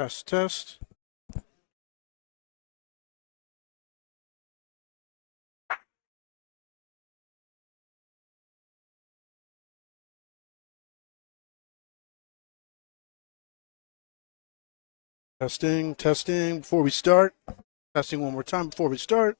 Test, test. Testing, testing before we start. Testing one more time before we start.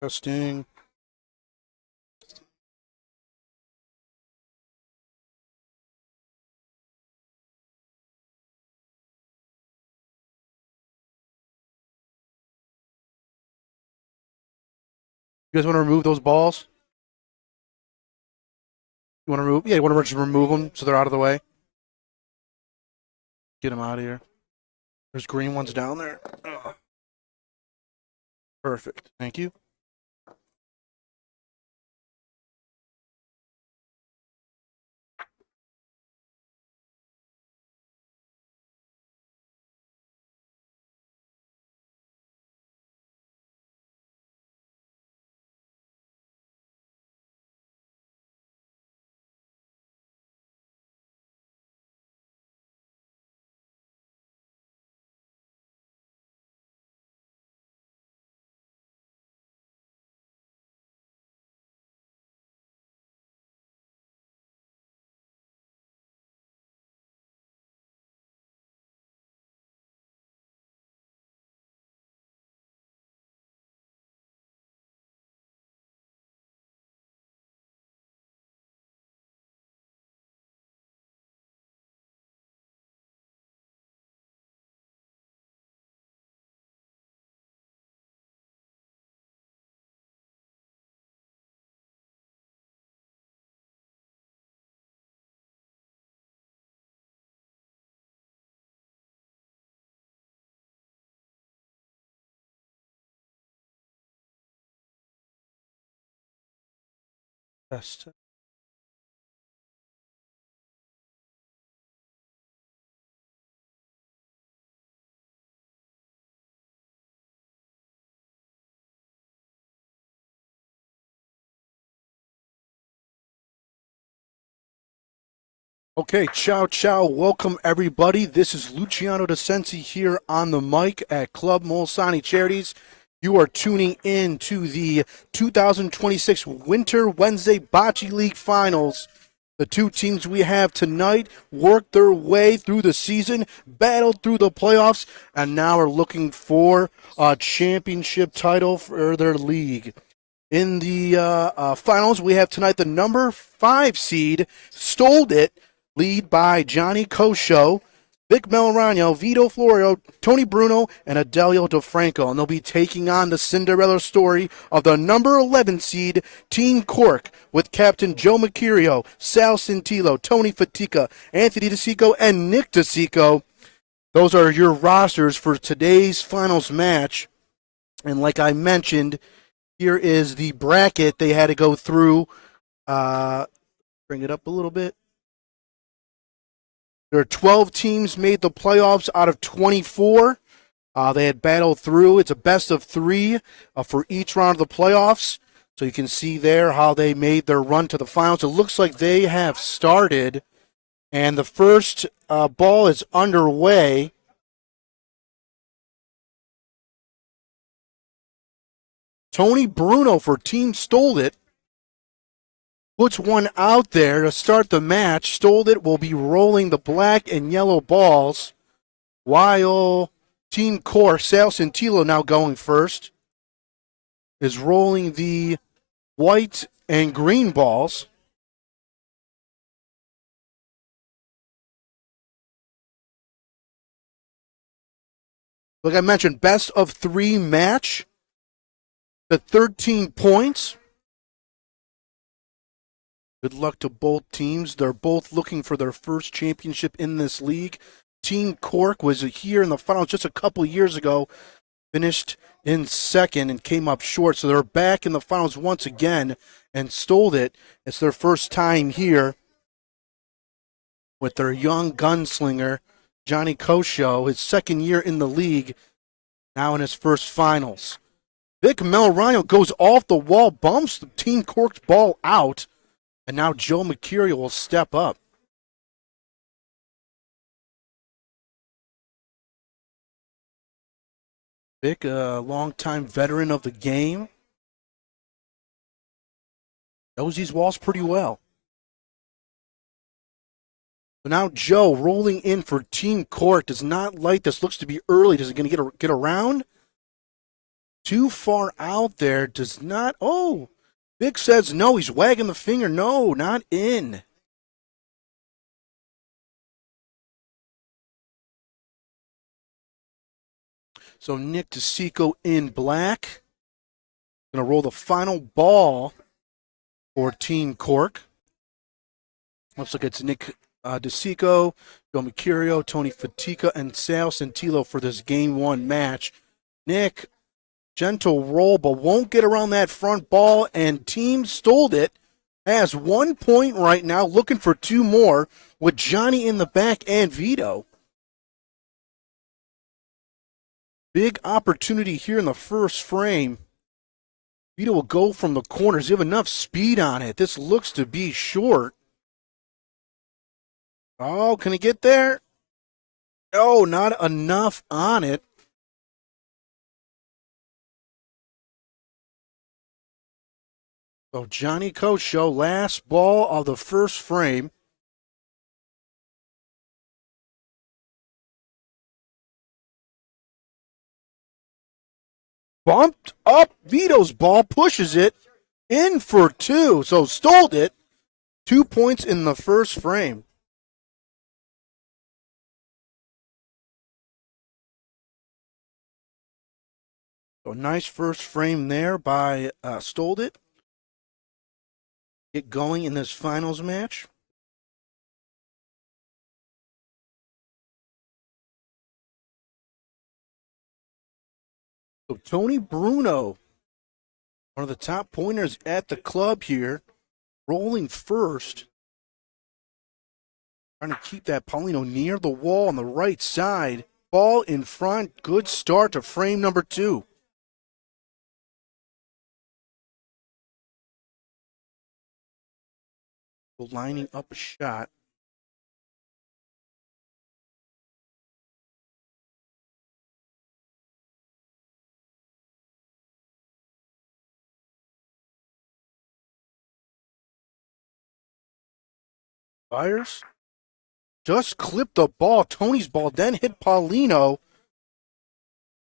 Testing. You guys want to remove those balls? You want to remove? Yeah, you want to just remove them so they're out of the way. Get them out of here. There's green ones down there. Ugh. Perfect. Thank you. Test. Okay, ciao, ciao. Welcome, everybody. This is Luciano DeCensi here on the mic at Club Molisani Charities. You are tuning in to the 2026 Winter Wednesday Bocce League Finals. The two teams we have tonight worked their way through the season, battled through the playoffs, and now are looking for a championship title for their league. In the finals, we have tonight the number 5 seed, Stoled It, lead by Johnny Koscho, Vic Melaragno, Vito, Florio, Tony Bruno, and Adelio Difranco. And they'll be taking on the Cinderella story of the number 11 seed, Team Cork, with Captain Joe Mercurio, Sal Santillo, Tony Fatica, Anthony DiCicco, and Nick DiCicco. Those are your rosters for today's finals match. And like I mentioned, here is the bracket they had to go through. Bring it up a little bit. There are 12 teams made the playoffs out of 24. They had battled through. It's a best of 3 for each round of the playoffs. So you can see there how they made their run to the finals. It looks like they have started, and the first ball is underway. Tony Bruno for Team Stole It puts one out there to start the match. Stole It will be rolling the black and yellow balls, while Team Cork, Sal Santillo now going first, is rolling the white and green balls. Like I mentioned, best of 3 match. The 13 points. Good luck to both teams. They're both looking for their first championship in this league. Team Cork was here in the finals just a couple years ago, finished in second and came up short. So they're back in the finals once again and Stole It. It's their first time here with their young gunslinger, Johnny Koscho, his second year in the league. now in his first finals. Vic Melaragno goes off the wall, bumps the Team Cork's ball out, and now Joe Mercurio will step up. Vic, a longtime veteran of the game, knows these walls pretty well. So now Joe rolling in for Team Cork. Does not like this. Looks to be early. Is it going to get around? Too far out there. Does not. Oh, Vic says no. He's wagging the finger. No, not in. So Nick DiCicco in black. Going to roll the final ball for Team Cork. Looks like it's Nick DiCicco, Joe Mercurio, Tony Fatica, and Sal Santillo for this Game 1 match. Nick, gentle roll, but won't get around that front ball, and Team Stoled It has 1 point right now, looking for 2 more with Johnny in the back and Vito. Big opportunity here in the first frame. Vito will go from the corners. You have enough speed on it. This looks to be short. Oh, can he get there? No, not enough on it. So Johnny Koscho, last ball of the first frame. Bumped up. Vito's ball pushes it in for 2. So Stoled It. 2 points in the first frame. So nice first frame there by Stoled It. Get going in this finals match. So Tony Bruno, one of the top pointers at the club here, rolling first. Trying to keep that Paulino near the wall on the right side. Ball in front. Good start to frame number 2. Lining up a shot. Fires. Just clipped the ball. Tony's ball then hit Paulino,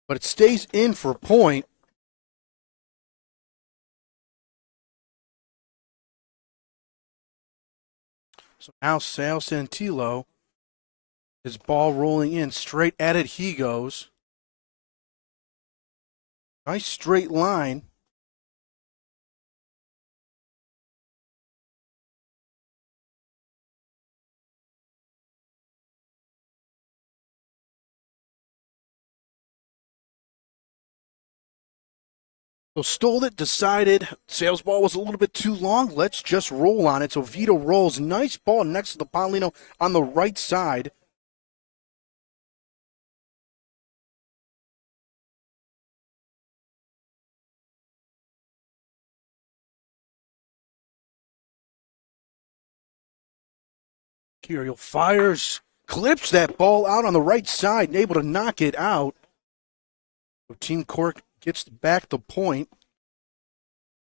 but it stays in for a point. So now Sal Santillo, his ball rolling in. Straight at it he goes. Nice straight line. So Stoled It, decided Sales ball was a little bit too long. Let's just roll on it. So Vito rolls. Nice ball next to the Paulino on the right side. Mercurio fires, clips that ball out on the right side, and able to knock it out. So Team Cork gets back the point.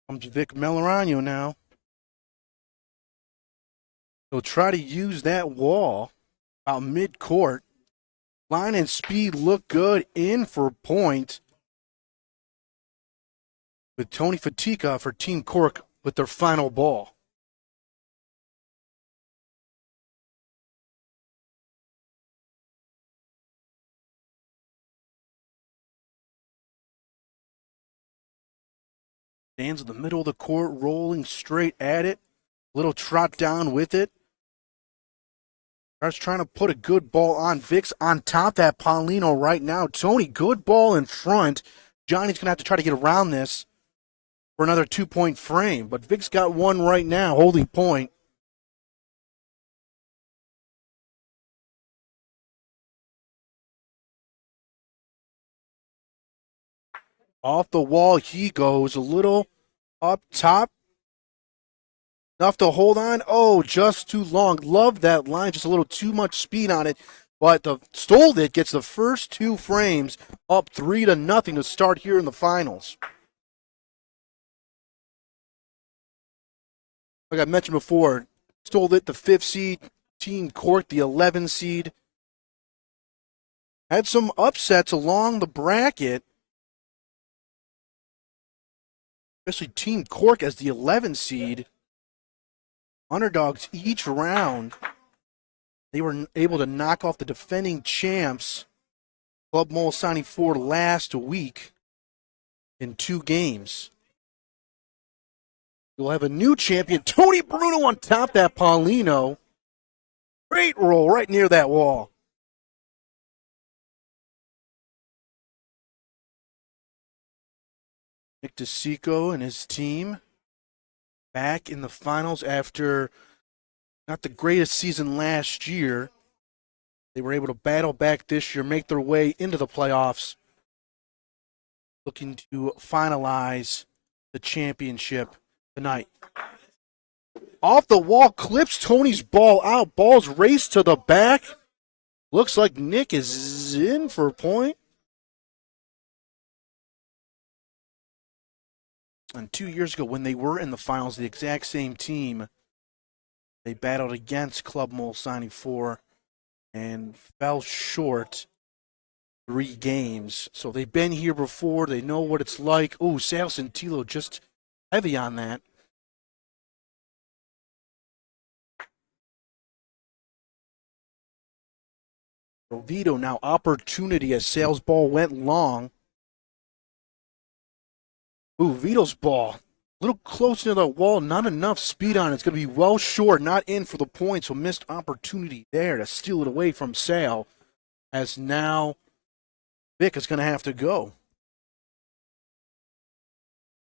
Comes Vic Melaragno now. He'll try to use that wall about mid-court. Line and speed look good, in for a point. With Tony Fatica for Team Cork with their final ball. Stands in the middle of the court, rolling straight at it. Little trot down with it. Starts trying to put a good ball on. Vic's on top that Paulino right now. Tony, good ball in front. Johnny's going to have to try to get around this for another 2-point frame. But Vic's got one right now, holding point. Off the wall he goes, a little up top. Enough to hold on. Oh, just too long. Love that line. Just a little too much speed on it. But the Stoled It gets the first two frames up 3-0 to start here in the finals. Like I mentioned before, Stoled It, the 5th seed. Team Cork, the 11 seed. Had some upsets along the bracket. Especially Team Cork as the 11 seed. Underdogs each round. They were able to knock off the defending champs, Club Molisani 4, last week in 2 games. You'll have a new champion, Tony Bruno, on top that Paulino. Great roll right near that wall. DiCicco and his team back in the finals after not the greatest season last year. They were able to battle back this year, make their way into the playoffs, looking to finalize the championship tonight. Off the wall, clips Tony's ball out. Ball's raced to the back. Looks like Nick is in for a point. And 2 years ago, when they were in the finals, the exact same team, they battled against Club Molisani 4 and fell short 3 games. So they've been here before. They know what it's like. Oh, Santillo just heavy on that. Vito now opportunity as Sale's ball went long. Ooh, Vito's ball. A little close to the wall, not enough speed on it. It's going to be well short, not in for the point, so missed opportunity there to steal it away from Sale, as now Vic is going to have to go.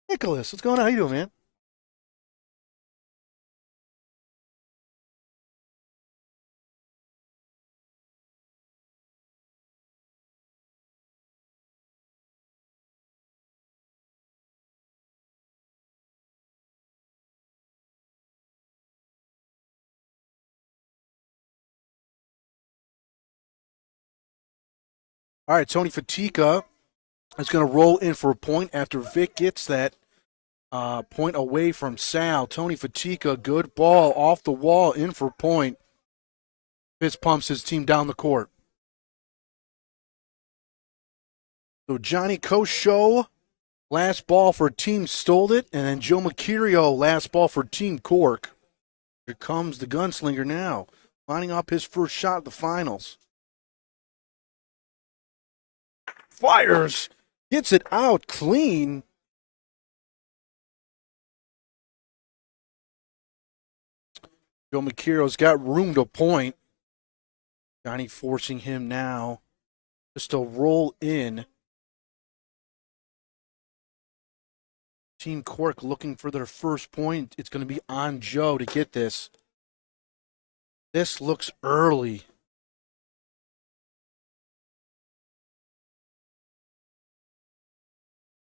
Nicholas, what's going on? How you doing, man? All right, Tony Fatica is going to roll in for a point after Vic gets that point away from Sal. Tony Fatica, good ball off the wall, in for a point. Fist pumps his team down the court. So Johnny Koscho, last ball for Team Stoled It, and then Joe Mercurio, last ball for Team Cork. Here comes the gunslinger now, lining up his first shot at the finals. Fires, gets it out clean. Joe Mercurio's got room to point. Johnny forcing him now just to roll in. Team Cork looking for their first point. It's going to be on Joe to get this. This looks early.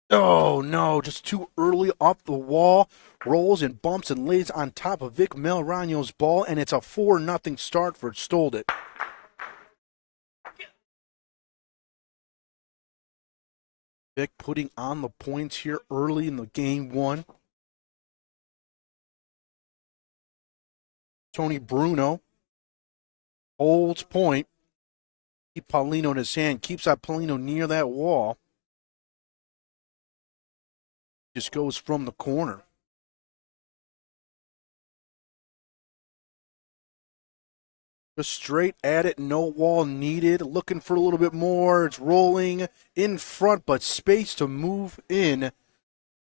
Oh, no, just too early up the wall. Rolls and bumps and lays on top of Vic Melaragno's ball, and it's a 4-0 start for Stoled It. Vic putting on the points here early in the game one. Tony Bruno holds point. Keep Paulino in his hand. Keeps that Paulino near that wall. Just goes from the corner. Just straight at it, no wall needed. Looking for a little bit more. It's rolling in front, but space to move in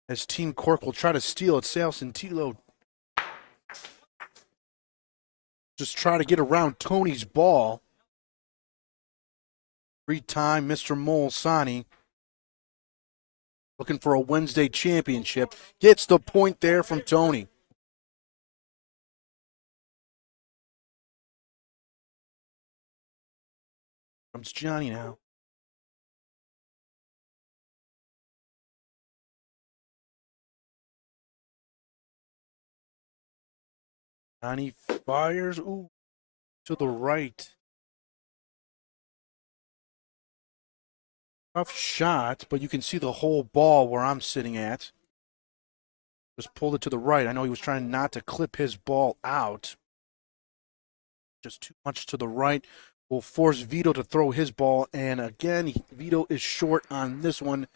as Team Cork will try to steal it. Santillo just try to get around Tony's ball. 3-time Mr. Molisani. Looking for a Wednesday championship. Gets the point there from Tony. Comes Johnny now. Johnny fires. Ooh, to the right. Tough shot, but you can see the whole ball where I'm sitting at. Just pulled it to the right. I know he was trying not to clip his ball out. Just too much to the right will force Vito to throw his ball. And again, Vito is short on this one.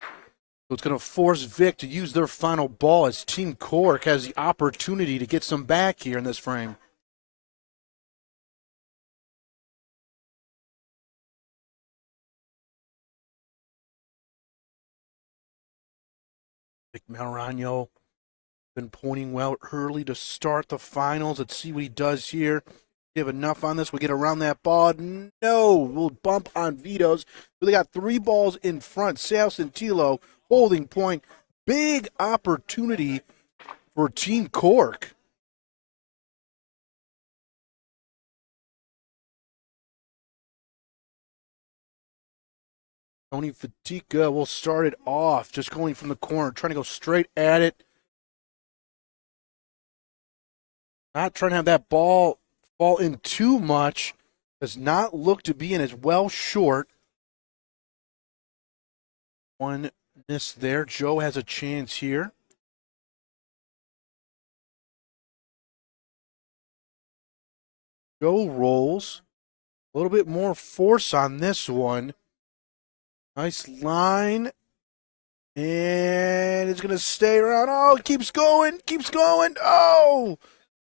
So it's going to force Vic to use their final ball as Team Cork has the opportunity to get some back here in this frame. Vic Melaragno been pointing well early to start the finals. Let's see what he does here. We have enough on this. We get around that ball. No, we'll bump on Vito's. They got 3 balls in front. Santillo holding point. Big opportunity for Team Cork. Tony Fatica will start it off, just going from the corner, trying to go straight at it. Not trying to have that ball fall in too much. Does not look to be in as well short. One miss there. Joe has a chance here. Joe rolls. A little bit more force on this one. Nice line. And it's going to stay around. Oh, it keeps going. Keeps going. Oh!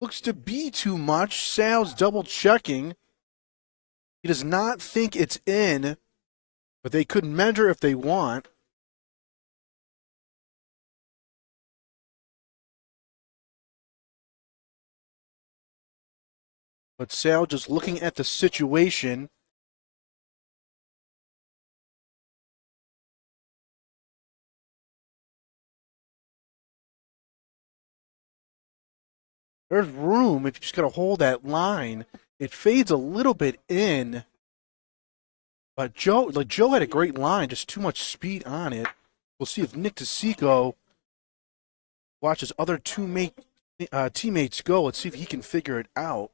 Looks to be too much. Sal's double checking. He does not think it's in, but they could measure if they want. But Sal just looking at the situation. There's room if you just got to hold that line. It fades a little bit in. But Joe had a great line, just too much speed on it. We'll see if Nick DiCicco watches other teammates go. Let's see if he can figure it out.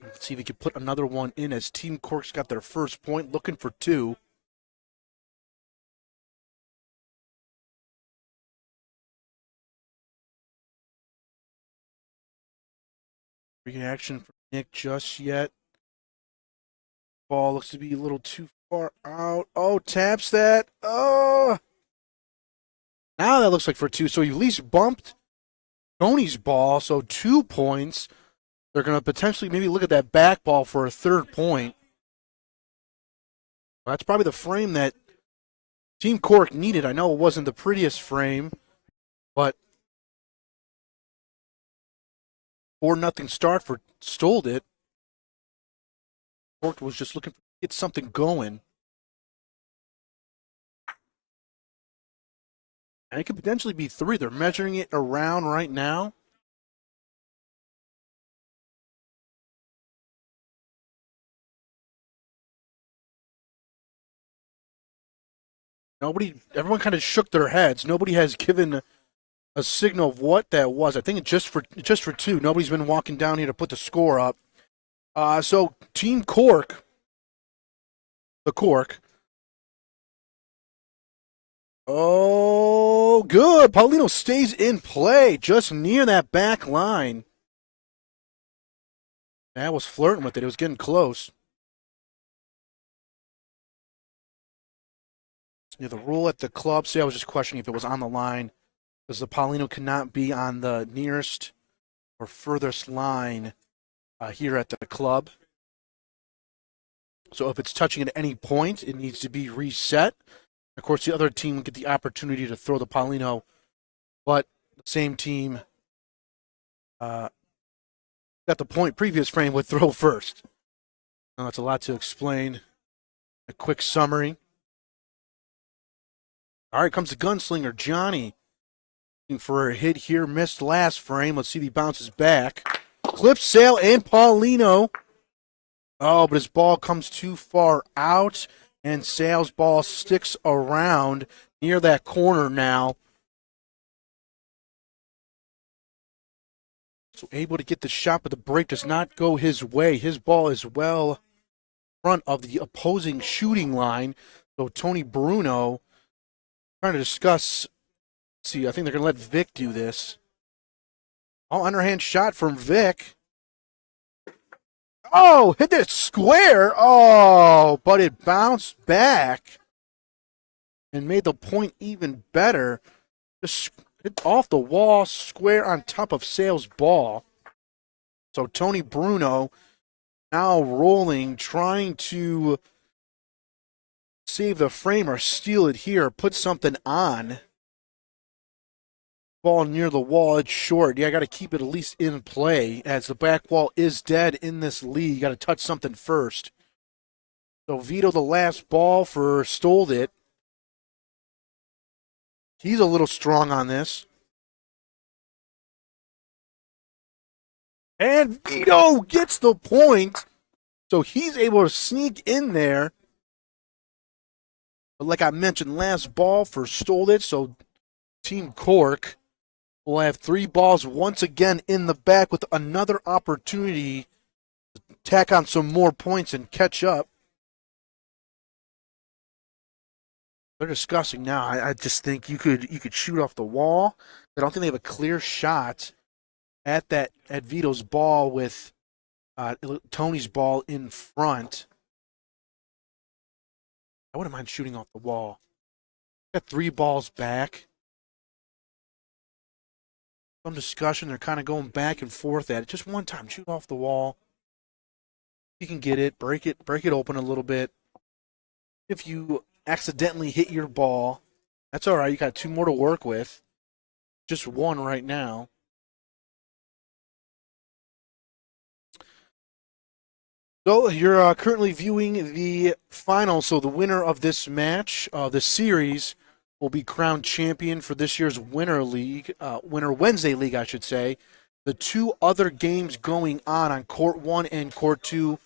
Let's see if he can put another one in as Team Cork's got their first point, looking for 2. Reaction from Nick just yet. Ball looks to be a little too far out. Oh, taps that. Oh! Now that looks like for 2. So you at least bumped Tony's ball, so 2 points. They're going to potentially maybe look at that back ball for a 3rd point. That's probably the frame that Team Cork needed. I know it wasn't the prettiest frame, but 4-0 start for Stoled It. Cork was just looking to get something going. And it could potentially be 3. They're measuring it around right now. Everyone kind of shook their heads. Nobody has given a signal of what that was. I think it's just for 2. Nobody's been walking down here to put the score up. So Team Cork, the Cork. Oh, good. Paulino stays in play just near that back line. That was flirting with it. It was getting close. Yeah, the rule at the club, see, I was just questioning if it was on the line, because the Paulino cannot be on the nearest or furthest line here at the club. So if it's touching at any point, it needs to be reset. Of course, the other team would get the opportunity to throw the Paulino, but the same team got the point previous frame would throw first. Now, that's a lot to explain. A quick summary. All right, comes the gunslinger, Johnny. Looking for a hit here, missed last frame. Let's see if he bounces back. Clips Sale and Paulino. Oh, but his ball comes too far out, and Sale's ball sticks around near that corner now. So able to get the shot, but the break does not go his way. His ball is well front of the opposing shooting line. So Tony Bruno trying to discuss. See, I think they're going to let Vic do this. Oh, underhand shot from Vic. Oh, hit it square. Oh, but it bounced back and made the point even better. Just hit off the wall, square on top of Sale's ball. So Tony Bruno now rolling, trying to save the frame or steal it here, put something on. Ball near the wall, it's short. Yeah, I got to keep it at least in play as the back wall is dead in this league. Got to touch something first. So Vito, the last ball for stole it. He's a little strong on this. And Vito gets the point. So he's able to sneak in there. But like I mentioned, last ball for stole it. So Team Cork will have 3 balls once again in the back with another opportunity to tack on some more points and catch up. They're discussing now. I just think you could shoot off the wall. I don't think they have a clear shot at Vito's ball with Tony's ball in front. I wouldn't mind shooting off the wall. Got 3 balls back. Some discussion. They're kind of going back and forth at it. Just one time, shoot off the wall. You can get it, break it open a little bit. If you accidentally hit your ball, that's all right. You got 2 more to work with. Just 1 right now. So you're currently viewing the final. So the winner of this match, the series, will be crowned champion for this year's Winter League, Winter Wednesday League, I should say. The 2 other games going on Court 1 and Court 2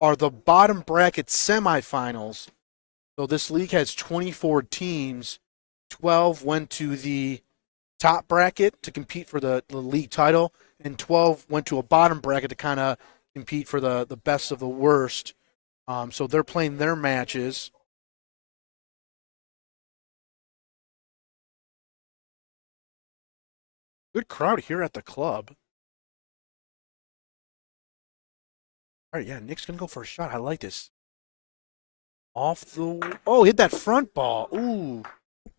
are the bottom bracket semifinals. So this league has 24 teams. 12 went to the top bracket to compete for the league title, and 12 went to a bottom bracket to kind of compete for the best of the worst. So they're playing their matches. Good crowd here at the club. All right, yeah, Nick's going to go for a shot. I like this. Off the... Oh, hit that front ball. Ooh. I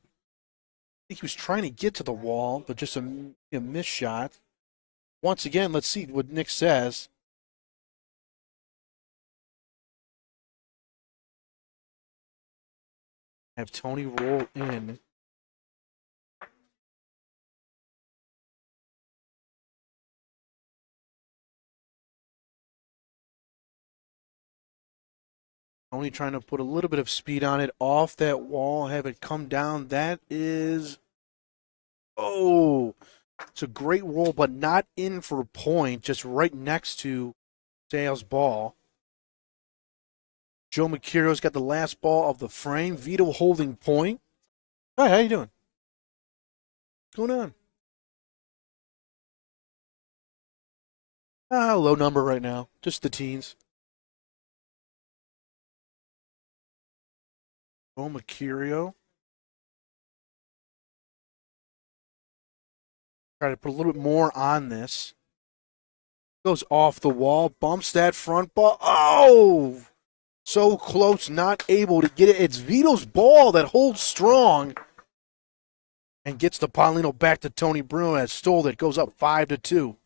think he was trying to get to the wall, but just a missed shot. Once again, let's see what Nick says. Have Tony roll in. Tony trying to put a little bit of speed on it, off that wall, have it come down. That is, oh, it's a great roll, but not in for a point, just right next to Sale's ball. Joe Mercurio's got the last ball of the frame. Vito holding point. Hi, how you doing? What's going on? Low number right now, just the teens. Joe Mercurio. Try to put a little bit more on this. Goes off the wall, bumps that front ball. Oh! So close, not able to get it. It's Vito's ball that holds strong and gets the Paulino back to Tony Bruno as stole it. Goes up 5-2.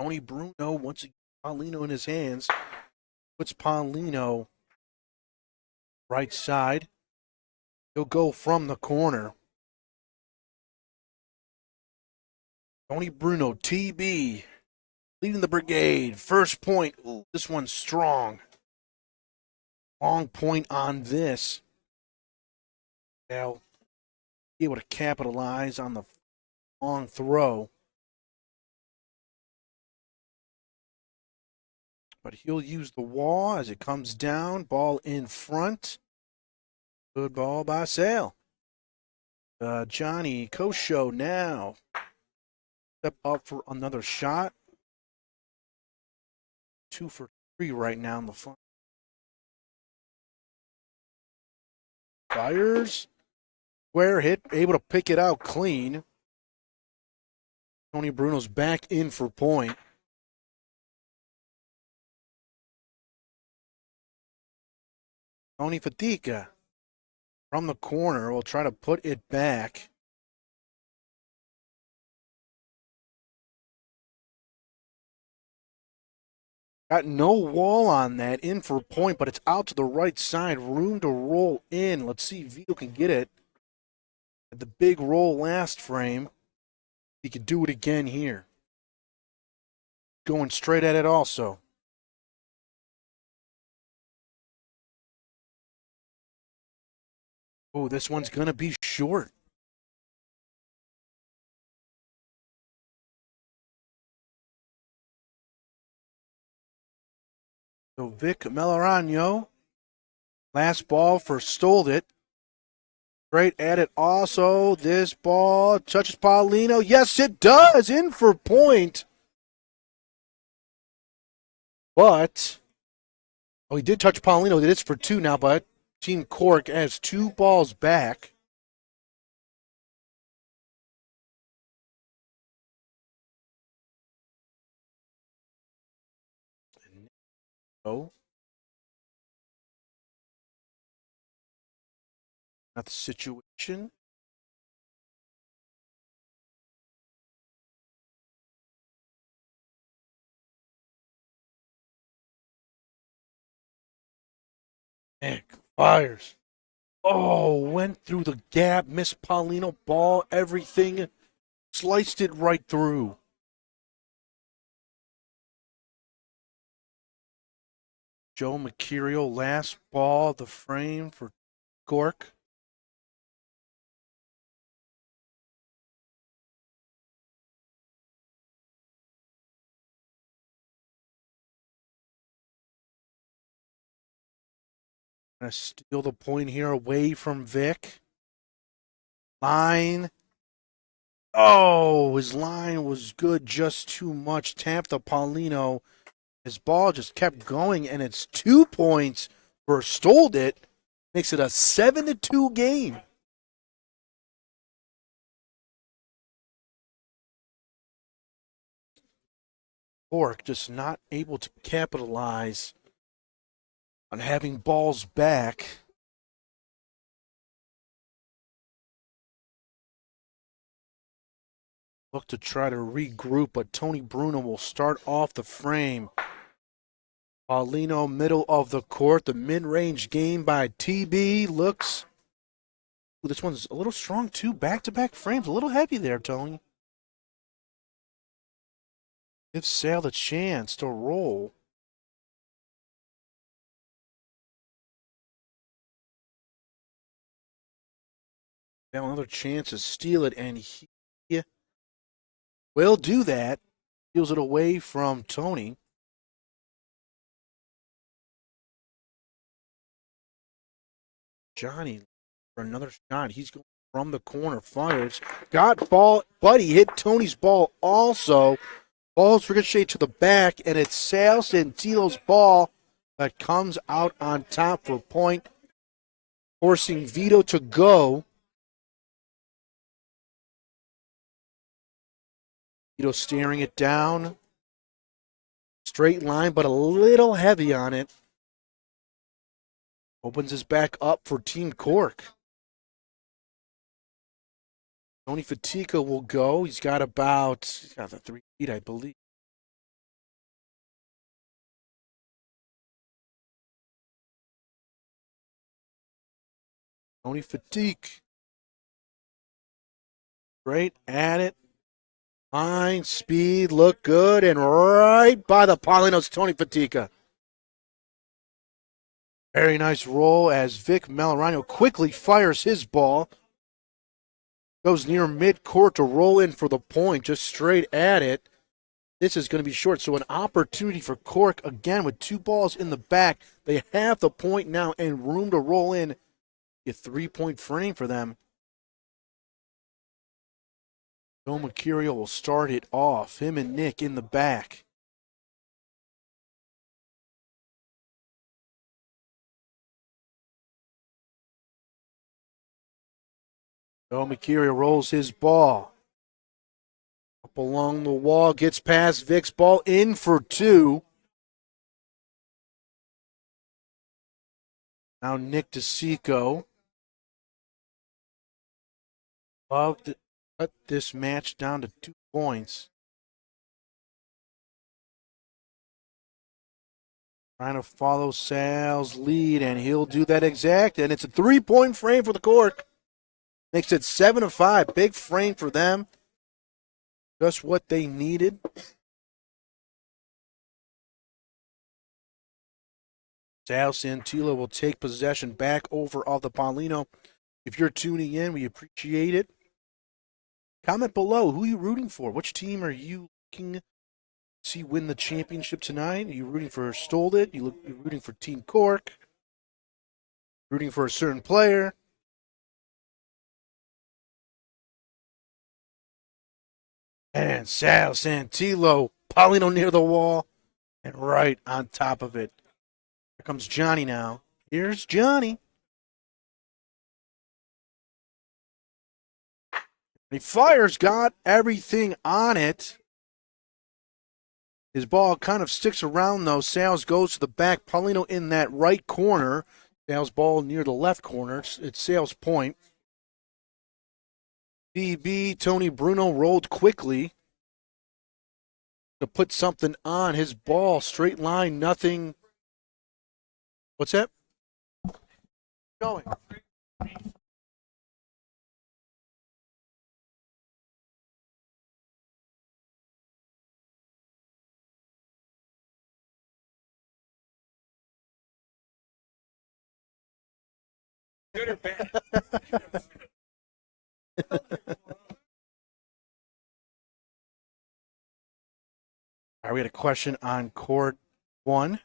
Tony Bruno, once again, Paulino in his hands. Puts Paulino right side. He'll go from the corner. Tony Bruno, TB, leading the brigade. First point. Ooh, this one's strong. Long point on this. They'll be able to capitalize on the long throw. but he'll use the wall as it comes down. Ball in front. Good ball by Sale. Johnny Koscho now. Step up for another shot. 2 for 3 right now in the front. Fires. Square hit, able to pick it out clean. Tony Bruno's back in for point. Tony Fatica from the corner will try to put it back. Got no wall on that, in for point, but it's out to the right side. Room to roll in. Let's see if Vito can get it. The big roll last frame. He could do it again here. Going straight at it also. Oh, this one's going to be short. So Vic Melaragno, last ball for stole it. Straight at it also. This ball touches Paulino. Yes, it does. In for point. But, oh, he did touch Paulino. It is for 2 now, but Team Cork has 2 balls back. Oh. Not the situation. Nick fires. Oh, went through the gap, missed Paulino, ball, everything. Sliced it right through. Joe Mercurio, last ball, the frame for Cork. Gonna steal the point here away from Vic. Line. Oh, his line was good, just too much. Tapped the Paulino. His ball just kept going, and it's 2 points for stole it. Makes it a 7-2 game. Cork just not able to capitalize on having balls back. Look to try to regroup, but Tony Bruno will start off the frame. Paulino, middle of the court. The mid-range game by TB looks. Ooh, this one's a little strong, too. Back-to-back frames. A little heavy there, Tony. Give Sale the chance to roll. Now another chance to steal it, and he will do that. Steals it away from Tony. Johnny for another shot. He's going from the corner, fires. Got ball, but he hit Tony's ball also. Ball's ricochet to the back, and it's Sale Santillo's ball that comes out on top for point, forcing Vito to go. Vito staring it down. Straight line, but a little heavy on it. Opens his back up for Team Cork. Tony Fatica will go. He's got the 3 feet, I believe. Tony Fatica. Straight at it. Line, speed, look good, and right by the Paulinos, Tony Fatica. Very nice roll as Vic Melaragno quickly fires his ball. Goes near mid-court to roll in for the point, just straight at it. This is going to be short, so an opportunity for Cork again with 2 balls in the back. They have the point now and room to roll in. A 3-point frame for them. Joe Mercurio will start it off. Him and Nick in the back. Joe Mercurio rolls his ball. Up along the wall, gets past Vic's ball, in for 2. Now Nick DiCicco. Love to cut this match down to 2 points. Trying to follow Sal's lead, and he'll do that exact. And it's a 3-point frame for the Cork. Makes it 7-5. Big frame for them. Just what they needed. Sal Santillo will take possession back over of the Paulino. If you're tuning in, we appreciate it. Comment below. Who are you rooting for? Which team are you looking to see win the championship tonight? Are you rooting for Stole It? You're rooting for Team Cork? Rooting for a certain player? And Sal Santillo, Paulino near the wall, and right on top of it. Here comes Johnny now. Here's Johnny. He fires, got everything on it. His ball kind of sticks around, though. Sales goes to the back. Paulino in that right corner. Sales ball near the left corner. It's Sales point. DB, Tony Bruno rolled quickly to put something on his ball. Straight line, nothing. What's that? Going. Good or bad? All right, we had a question on court 1.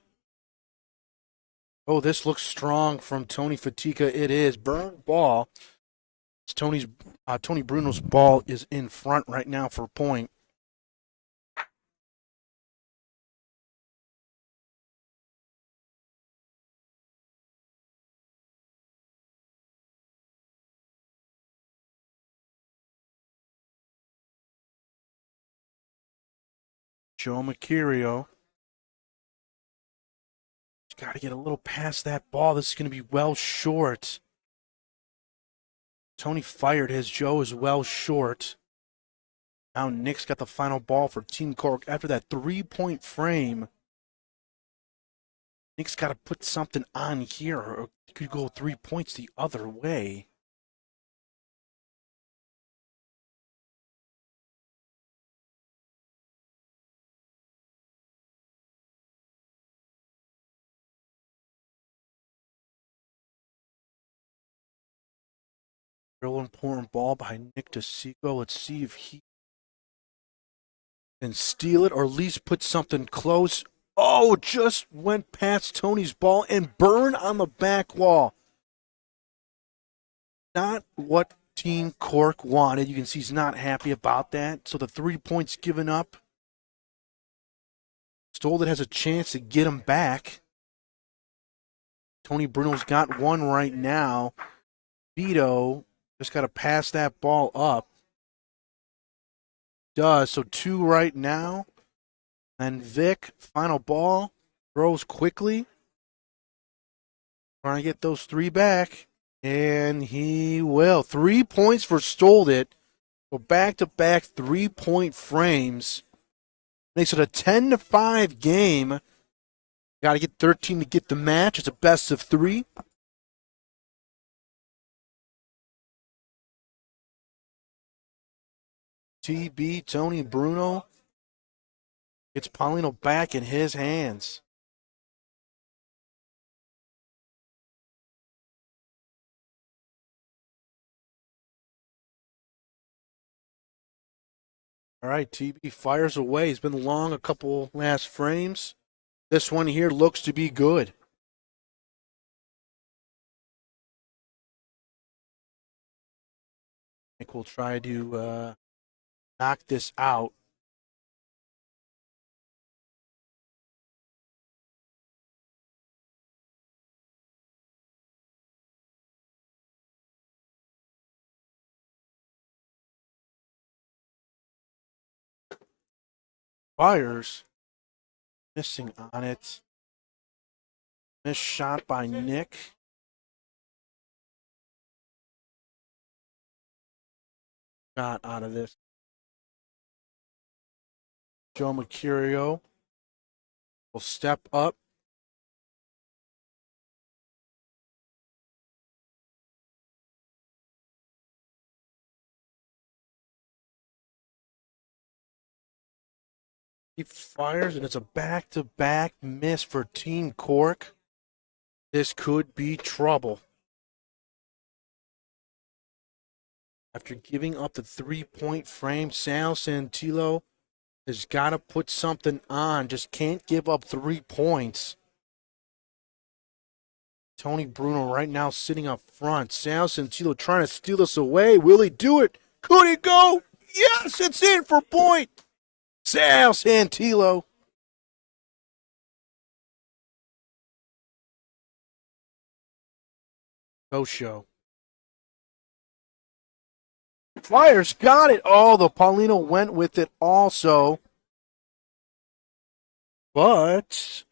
Oh, this looks strong from Tony Fatica. It is. Burn ball. It's Tony Bruno's ball is in front right now for point. Joe Mercurio. He's got to get a little past that ball. This is going to be well short. Tony fired his. Joe is well short. Now Nick's got the final ball for Team Cork after that 3-point frame. Nick's got to put something on here, or it could go 3 points the other way. Real important ball by Nick DiCicco. Let's see if he can steal it or at least put something close. Oh, just went past Tony's ball and burn on the back wall. Not what Team Cork wanted. You can see he's not happy about that. So the 3 points given up. Stolden has a chance to get him back. Tony Bruno's got one right now. Vito just got to pass that ball up. Does. So 2 right now. And Vic, final ball, throws quickly. Trying to get those 3 back. And he will. 3 points for Stoled It. So back-to-back 3-point frames. Makes it a 10-5 game. Got to get 13 to get the match. It's a best of 3. TB, Tony Bruno. It's Paulino back in his hands. All right, TB fires away. He's been long a couple last frames. This one here looks to be good. I think we'll try to knock this out. Fires. Missing on it. Missed shot by Nick. Shot out of this. Joe Mercurio will step up. He fires, and it's a back-to-back miss for Team Cork. This could be trouble. After giving up the three-point frame, Santillo has got to put something on. Just can't give up 3 points. Tony Bruno right now sitting up front. Santillo trying to steal this away. Will he do it? Could he go? Yes, it's in for point. Santillo. Koscho. Flyers got it. Oh, the Paulino went with it also. But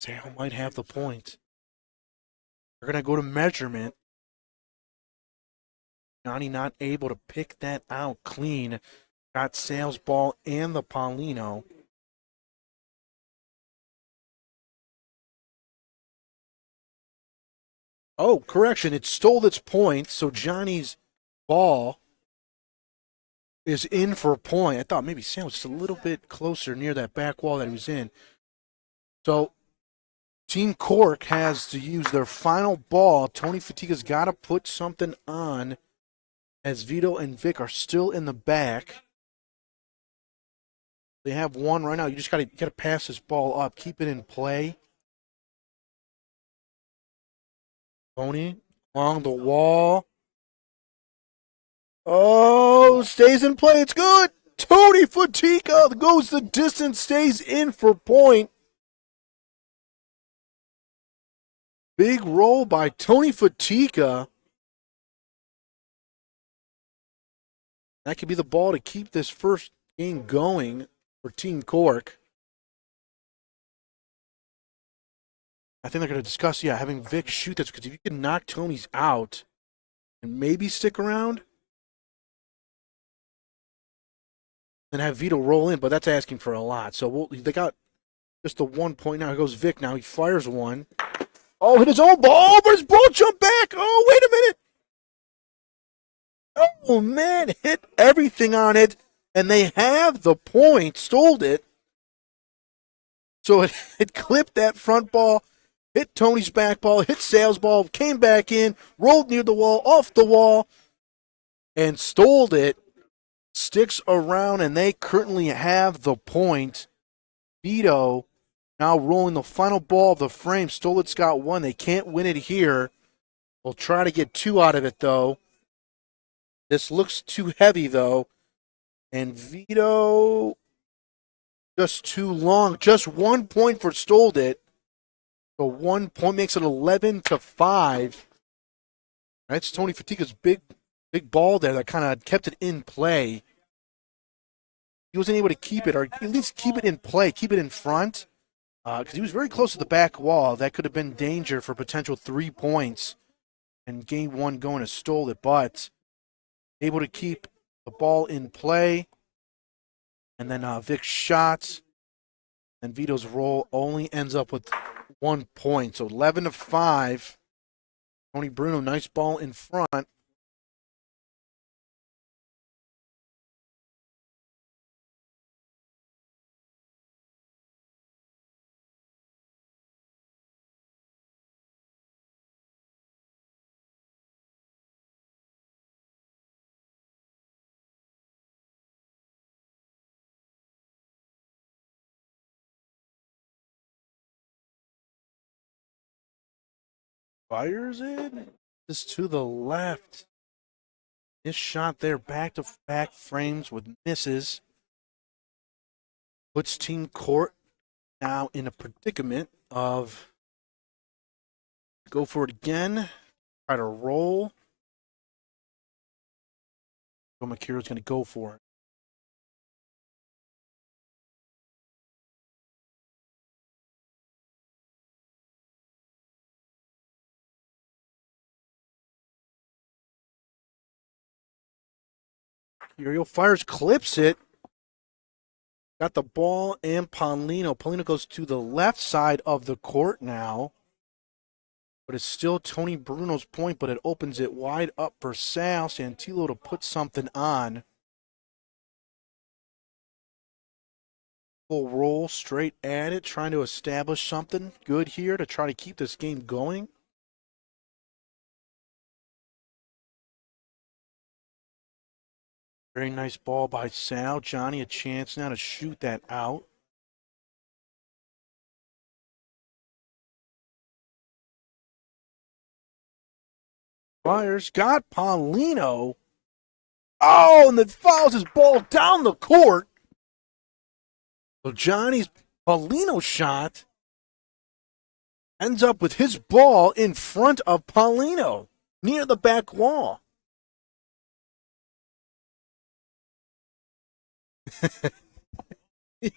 Sale might have the point. They're going to go to measurement. Johnny not able to pick that out clean. Got Sale's ball and the Paulino. Oh, correction. It stole its point, so Johnny's ball is in for a point. I thought maybe Sale was just a little bit closer near that back wall that he was in. So Team Cork has to use their final ball. Tony Fatiga's got to put something on as Vito and Vic are still in the back. They have one right now. You just got to pass this ball up. Keep it in play. Tony along the wall. Oh, stays in play. It's good. Tony Fatiga goes the distance, stays in for point. Big roll by Tony Fatiga. That could be the ball to keep this first game going for Team Cork. I think they're going to discuss, having Vic shoot this, because if you can knock Tony's out and maybe stick around, then have Vito roll in, but that's asking for a lot. So they got just the 1 point now. Here goes Vic now. He fires one. Oh, hit his own ball, but his ball jumped back. Oh, wait a minute. Oh, man, hit everything on it, and they have the point, stole it. So it clipped that front ball, hit Tony's back ball, hit Sale's ball, came back in, rolled near the wall, off the wall, and stole it. Sticks around, and they currently have the point. Vito now rolling the final ball of the frame. Stolett's got one. They can't win it here. We'll try to get 2 out of it, though. This looks too heavy, though. And Vito, just too long. Just 1 point for Stolet. So 1 point makes it 11-5. That's Tony Fatiga's big ball there that kind of kept it in play. He wasn't able to keep it, or at least keep it in play, keep it in front, because he was very close to the back wall. That could have been danger for potential 3 points. And game one going to Stolet, but able to keep the ball in play. And then Vic's shots and Vito's roll only ends up with 1 point. So 11-5. Tony Bruno, nice ball in front. Fires it. This to the left. This shot there, back-to-back frames with misses. Puts Team Court now in a predicament of go for it again. Try to roll. So Mercurio's going to go for it. Mercurio fires, clips it. Got the ball and Paulino. Paulino goes to the left side of the court now. But it's still Tony Bruno's point, but it opens it wide up for Sal Santillo to put something on. Full roll straight at it, trying to establish something good here to try to keep this game going. Very nice ball by Sal. Johnny a chance now to shoot that out. Fires, got Paulino. Oh, and then fouls his ball down the court. So Johnny's Paulino shot ends up with his ball in front of Paulino near the back wall. Yeah.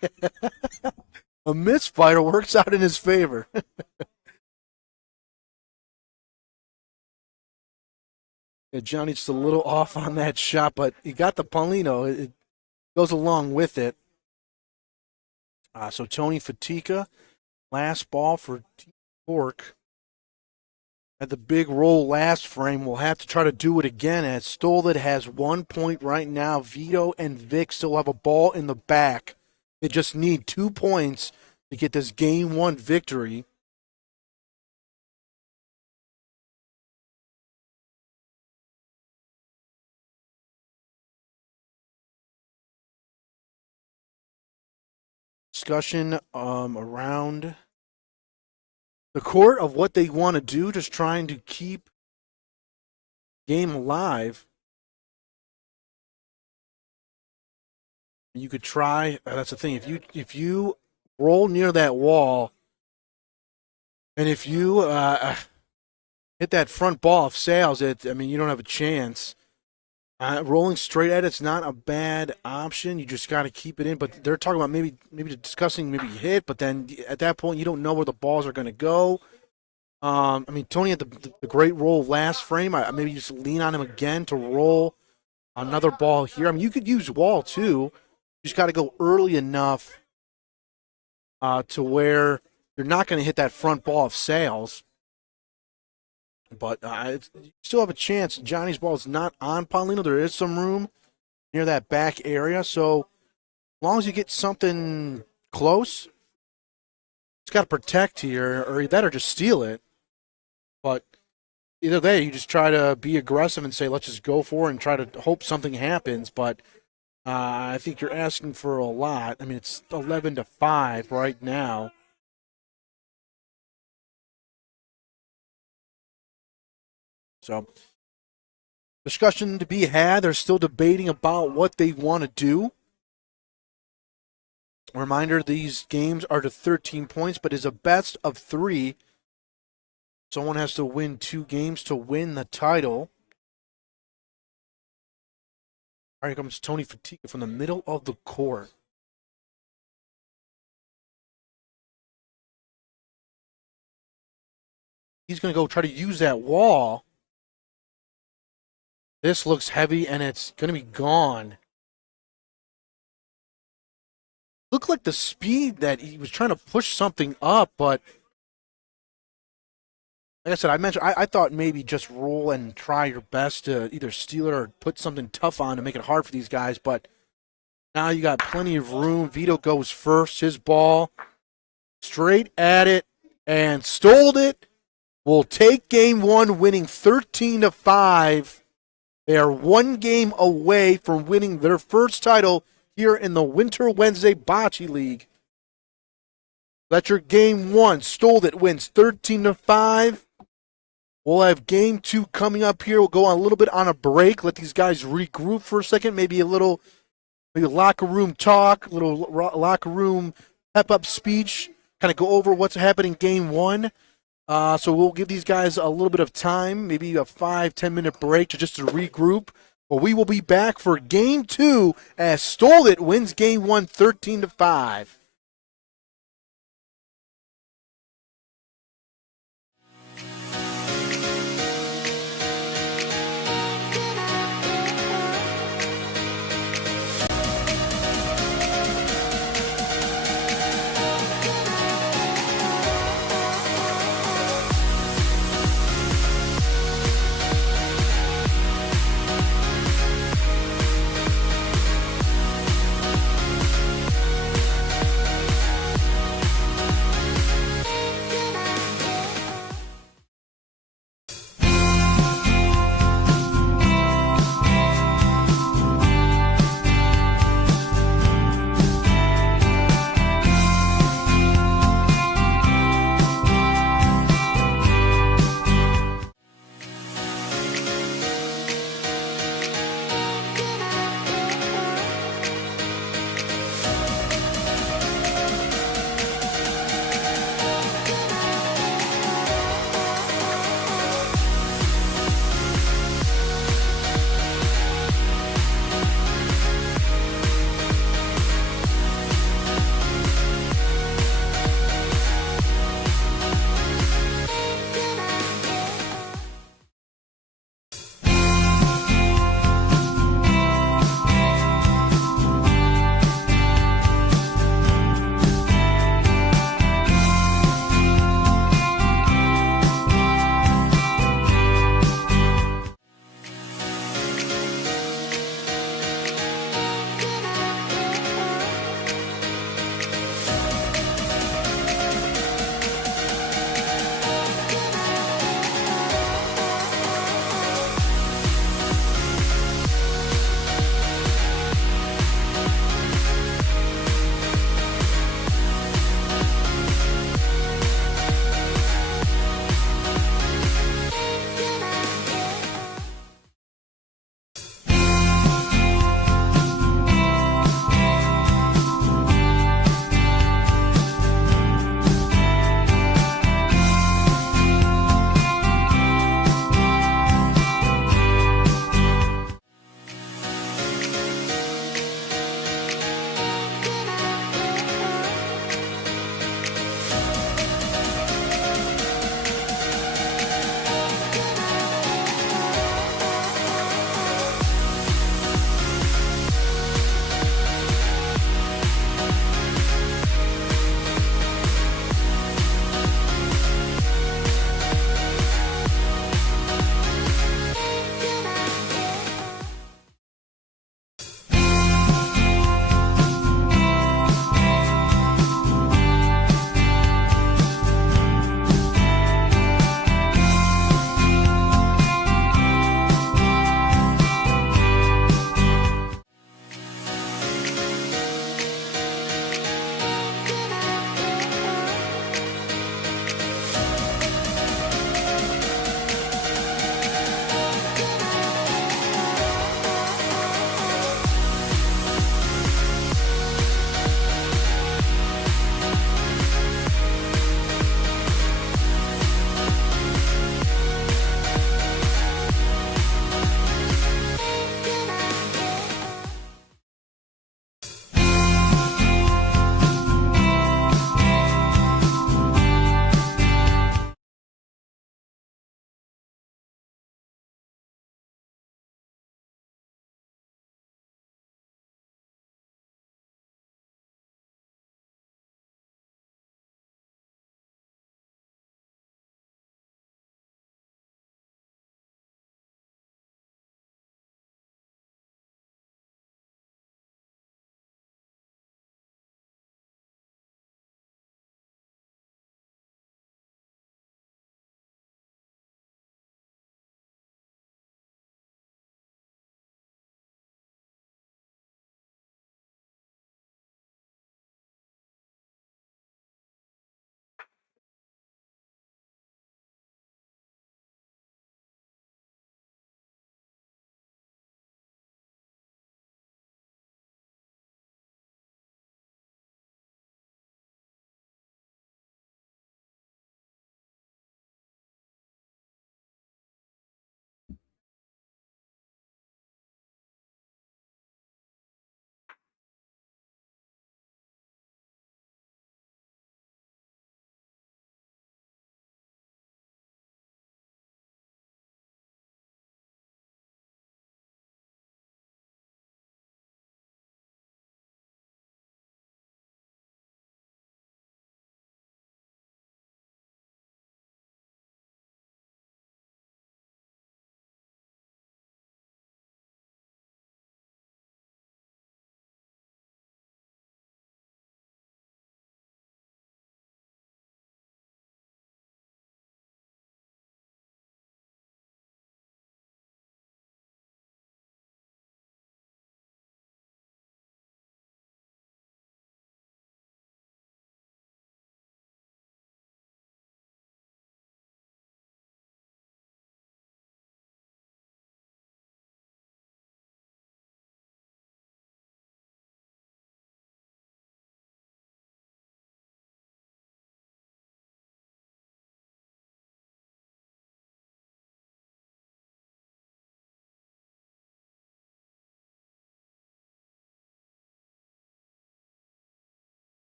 A misfire works out in his favor. Yeah, Johnny's just a little off on that shot, but he got the Paulino. It goes along with it. So Tony Fatica, last ball for Cork. Had the big roll last frame. We'll have to try to do it again as Stolet has 1 point right now. Vito and Vic still have a ball in the back. They just need 2 points to get this game 1 victory. Discussion around the court of what they want to do, just trying to keep game alive. You could try. That's the thing. If you roll near that wall, and if you hit that front ball of Sales, you don't have a chance. Rolling straight at it's not a bad option. You just got to keep it in. But they're talking about maybe discussing hit. But then at that point, you don't know where the balls are going to go. Tony had the great roll last frame. Maybe just lean on him again to roll another ball here. You could use wall too. You just got to go early enough to where you're not going to hit that front ball of Sales. But you still have a chance. Johnny's ball is not on Paulino. There is some room near that back area. So as long as you get something close, it's got to protect here, or that or just steal it. But either way, you just try to be aggressive and say, let's just go for it and try to hope something happens. But I think you're asking for a lot. It's 11-5 right now. So, discussion to be had. They're still debating about what they want to do. Reminder, these games are to 13 points, but is a best of 3. Someone has to win 2 games to win the title. All right, here comes Tony Fatica from the middle of the court. He's going to go try to use that wall. This looks heavy, and it's going to be gone. Looked like the speed that he was trying to push something up, but like I said, I thought maybe just roll and try your best to either steal it or put something tough on to make it hard for these guys, but now you got plenty of room. Vito goes first, his ball, straight at it, and stole it. Will take game 1, winning 13-5. They are 1 game away from winning their first title here in the Winter Wednesday Bocce League. That's your game 1. Stole it wins 13-5. We'll have game 2 coming up here. We'll go on a little bit on a break. Let these guys regroup for a second. Maybe a little locker room talk, a little locker room pep-up speech. Kind of go over what's happening in game 1. So we'll give these guys a little bit of time, maybe a 5-10 minute break just to regroup. But we will be back for game 2 as Stole It wins game 1 13-5.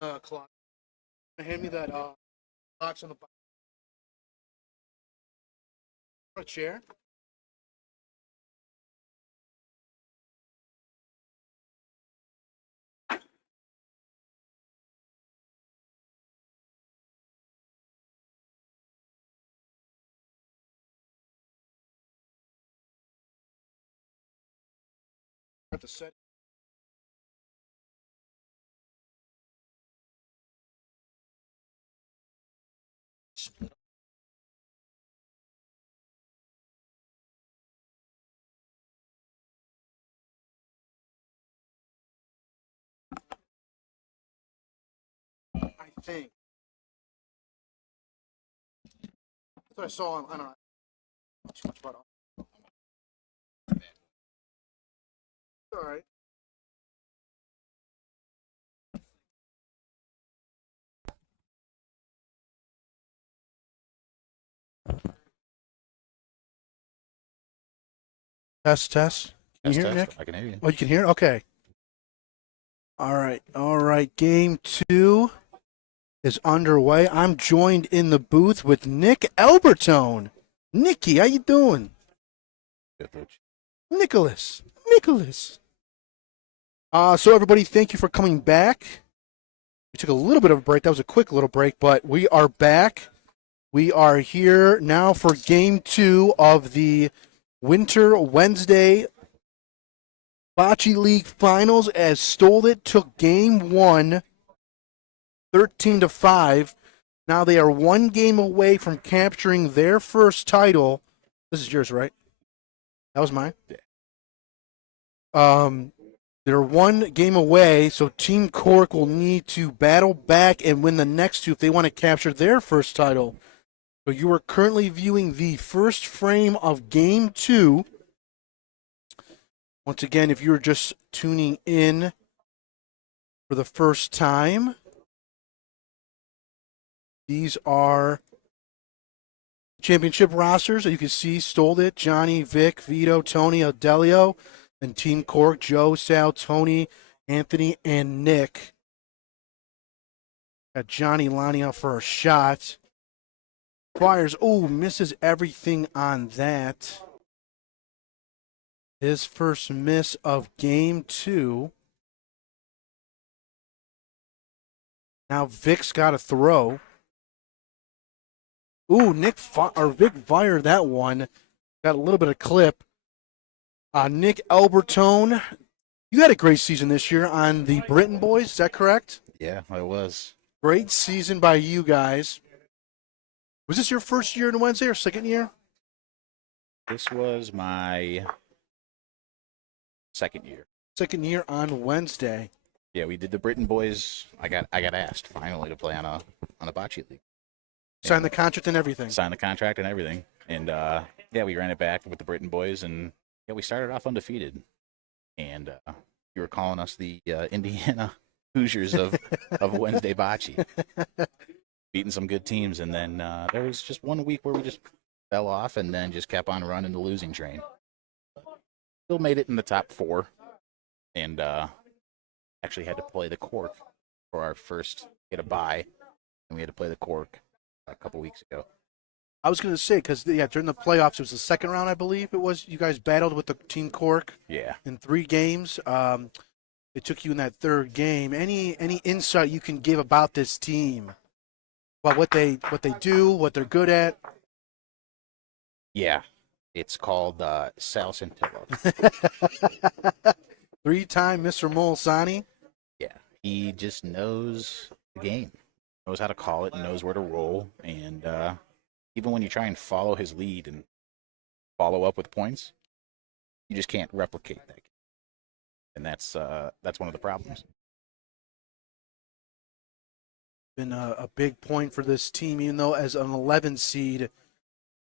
Clock. Hand me that box on the box. A chair. Got the set. I think. That's what I saw on. I don't know. Not too much about it. All right. Test, test. Can you hear, Nick? I can hear you. Oh, you can hear? Okay. All right. All right. Game 2 is underway. I'm joined in the booth with Nick Albertone. Nicky, how you doing? Good, Luch. Nicholas. So everybody, thank you for coming back. We took a little bit of a break. That was a quick little break, but we are back. We are here now for Game 2 of the Winter Wednesday Bocce League Finals, as Stole It took Game 1, 13-5. Now they are one game away from capturing their first title. This is yours, right? That was mine? Yeah. They're one game away, so Team Cork will need to battle back and win the next two if they want to capture their first title. So you are currently viewing the first frame of Game 2. Once again, if you're just tuning in for the first time, these are championship rosters that you can see. Stole It, Johnny, Vic, Vito, Tony, Adelio, and Team Cork, Joe, Sal, Tony, Anthony, and Nick. Got Johnny lining up for a shot. Fires, misses everything on that. His first miss of Game 2. Now Vic's got a throw. Vic fired that one. Got a little bit of clip. Nick Albertone, you had a great season this year on the Britain Boys, is that correct? Yeah, I was. Great season by you guys. Was this your first year in Wednesday or second year? This was my second year. Second year on Wednesday. Yeah, we did the Britain Boys. I got asked finally to play on a bocce league. Signed the contract and everything. Signed the contract and everything. And yeah, we ran it back with the Britain Boys, and yeah, we started off undefeated. And you were calling us the Indiana Hoosiers of Wednesday bocce. Beating some good teams, and then there was just 1 week where we just fell off and then just kept on running the losing train. Still made it in the top 4, and actually had to play the Cork for our first get a bye, and we had to play the Cork a couple weeks ago. I was going to say, because during the playoffs, it was the second round, I believe it was. You guys battled with the Team Cork. Yeah. In 3 games. It took you in that third game. Any insight you can give about this team? About what they do, what they're good at? Yeah. It's called Santillo. 3-time Mr. Molisani. Yeah. He just knows the game. Knows how to call it, knows where to roll, and even when you try and follow his lead and follow up with points, you just can't replicate that. And that's one of the problems. Been a big point for this team, even though as an 11 seed,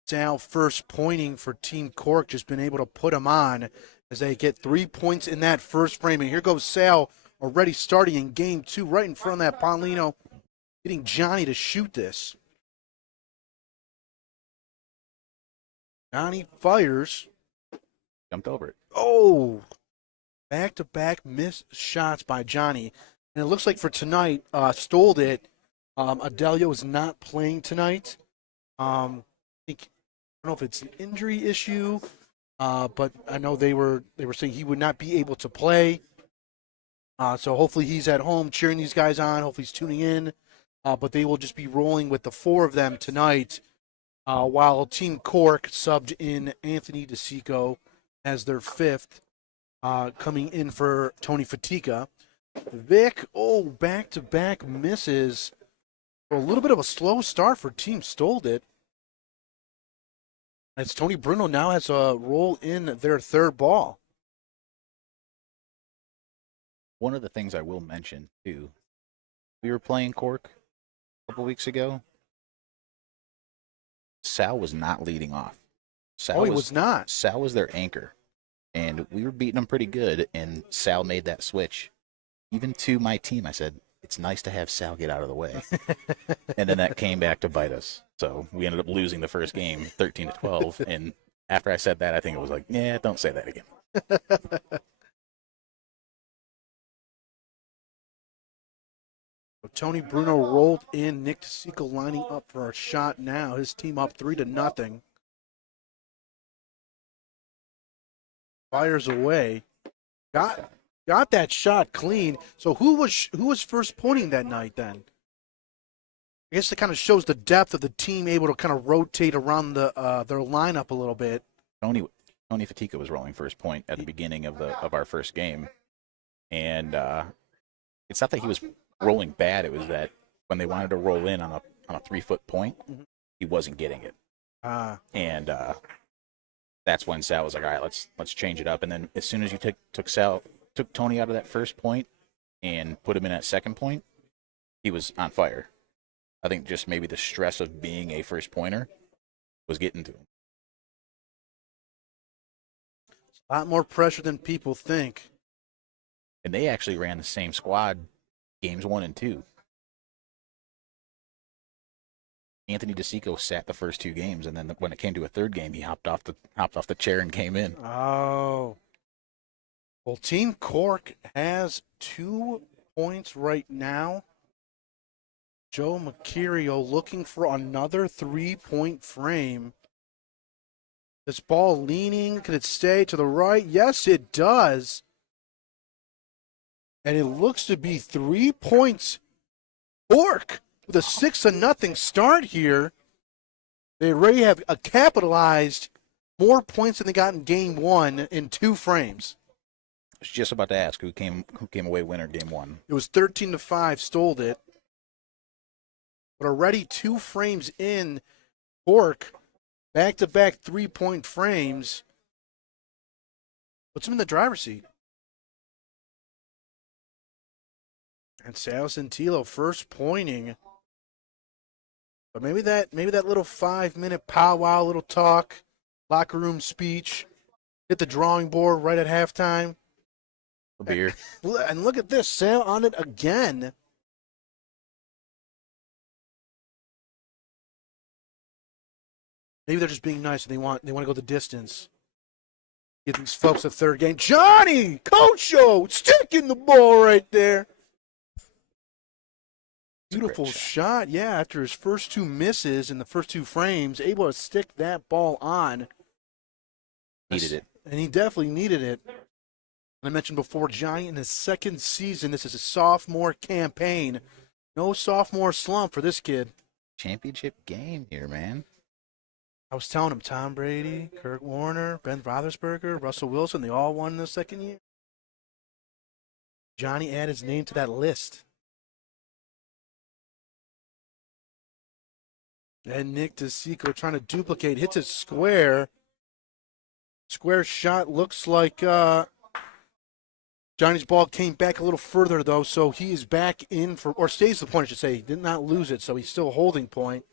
Sal first pointing for Team Cork, just been able to put them on as they get 3 points in that first frame. And here goes Sal already starting in Game 2, right in front of that Paulino, getting Johnny to shoot this. Johnny fires. Jumped over it. Oh, back-to-back missed shots by Johnny. And it looks like for tonight, stole it. Adelio is not playing tonight. I don't know if it's an injury issue, but I know they were saying he would not be able to play. So hopefully he's at home cheering these guys on. Hopefully he's tuning in. But they will just be rolling with the four of them tonight, while Team Cork subbed in Anthony DiCicco as their fifth, coming in for Tony Fatica. Vic, back-to-back misses. A little bit of a slow start for Team Stoled It. As Tony Bruno now has a role in their third ball. One of the things I will mention, too, we were playing Cork a couple weeks ago. Sal was not leading off. He was not. Sal was their anchor. And we were beating them pretty good, and Sal made that switch. Even to my team, I said, it's nice to have Sal get out of the way. And then that came back to bite us. So we ended up losing the first game 13-12. And after I said that, I think it was like, yeah, don't say that again. Tony Bruno rolled in. Nick DiCicco lining up for a shot now. His team up 3-0. Fires away. Got that shot clean. So who was first pointing that night then? I guess it kind of shows the depth of the team, able to kind of rotate around their lineup a little bit. Tony Fatica was rolling first point at the beginning of our first game, and it's not that he was rolling bad. It was that when they wanted to roll in on a 3-foot point, he wasn't getting it. And that's when Sal was like, all right, let's change it up. And then as soon as you took Tony out of that first point and put him in at second point, he was on fire. I think just maybe the stress of being a first pointer was getting to him. A lot more pressure than people think. And they actually ran the same squad games 1 and 2. Anthony DiCicco sat the first 2 games, and then when it came to a third game, he hopped off the chair and came in. Oh. Well, Team Cork has 2 points right now. Joe Mercurio looking for another 3-point frame. This ball leaning. Could it stay to the right? Yes, it does. And it looks to be 3 points. Cork with a 6-0 start here. They already have capitalized more points than they got in game 1 in 2 frames. I was just about to ask who came away winner game 1. It was 13-5, stole it. But already 2 frames in, Cork, back-to-back 3-point frames, puts him in the driver's seat. And Santillo first pointing. But maybe that little 5-minute powwow, little talk, locker room speech, hit the drawing board right at halftime. A beer. And look at this, Sal on it again. Maybe they're just being nice and they want to go the distance. Give these folks a third game. Johnny Koscho sticking the ball right there. Beautiful shot. Yeah, after his first 2 misses in the first 2 frames, able to stick that ball on. Needed it. And he definitely needed it. I mentioned before, Johnny in his second season. This is a sophomore campaign. No sophomore slump for this kid. Championship game here, man. I was telling him, Tom Brady, Kurt Warner, Ben Roethlisberger, Russell Wilson, they all won in the second year. Johnny added his name to that list. And Nick DiCicco trying to duplicate, hits it square. Square shot looks like Johnny's ball came back a little further, though, so he is back in for, or stays the point, I should say. He did not lose it, so he's still holding point.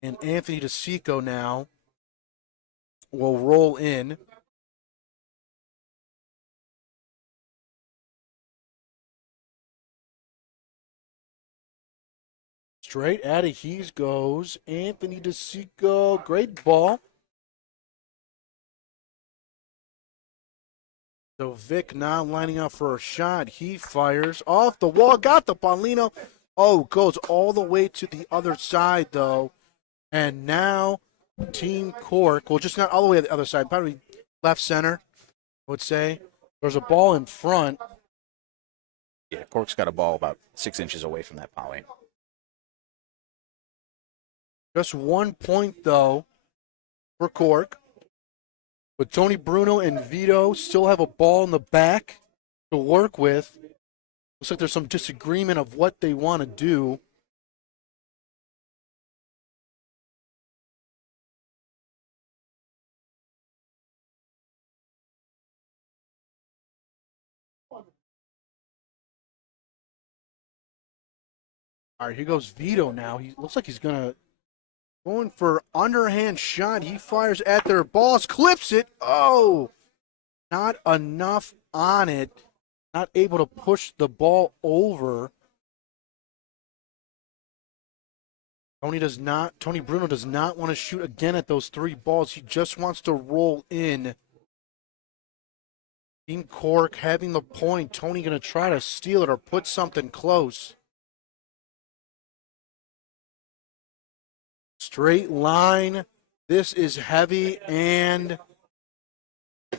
And Anthony DiCicco now will roll in. Straight at it, he goes. Anthony DiCicco, great ball. So Vic now lining up for a shot. He fires off the wall. Got the Paulino. Oh, goes all the way to the other side, though. And now Team Cork, well, just not all the way to the other side, probably left center, I would say. There's a ball in front. Yeah, Cork's got a ball about 6 inches away from that poly. Just 1 point, though, for Cork. But Tony Bruno and Vito still have a ball in the back to work with. Looks like there's some disagreement of what they want to do. All right, here goes Vito now. He looks like he's going for underhand shot. He fires at their balls, clips it. Oh, not enough on it. Not able to push the ball over. Tony Bruno does not want to shoot again at those 3 balls. He just wants to roll in. Team Cork having the point. Tony going to try to steal it or put something close. Straight line. This is heavy and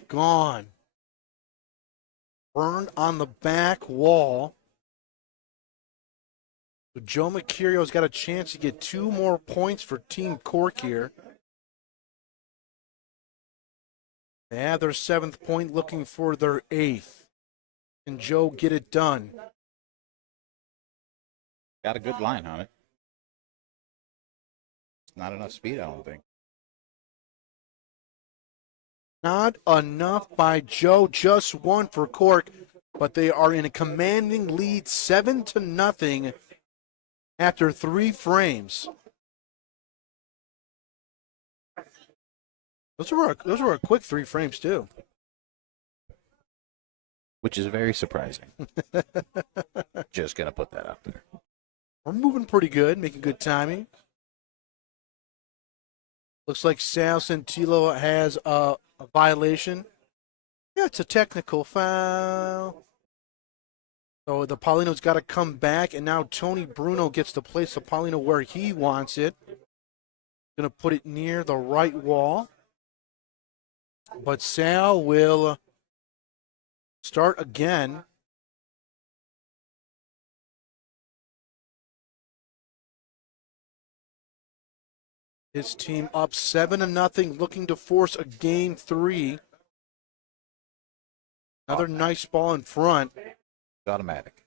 gone. Burned on the back wall. So Joe Mercurio's got a chance to get 2 more points for Team Cork here. They have their 7th point, looking for their 8th. Can Joe get it done? Got a good line on it. Not enough speed, I don't think. Not enough by Joe, just 1 for Cork, but they are in a commanding lead, 7-0 after 3 frames. Those were a quick 3 frames too. Which is very surprising. Just gonna put that out there. We're moving pretty good, making good timing. Looks like Sal Santillo has a violation. Yeah, it's a technical foul. So the Paulino's got to come back, and now Tony Bruno gets to place the Paulino where he wants it. Going to put it near the right wall. But Sal will start again. His team up 7-0, looking to force a game 3. Another nice ball in front. It's automatic.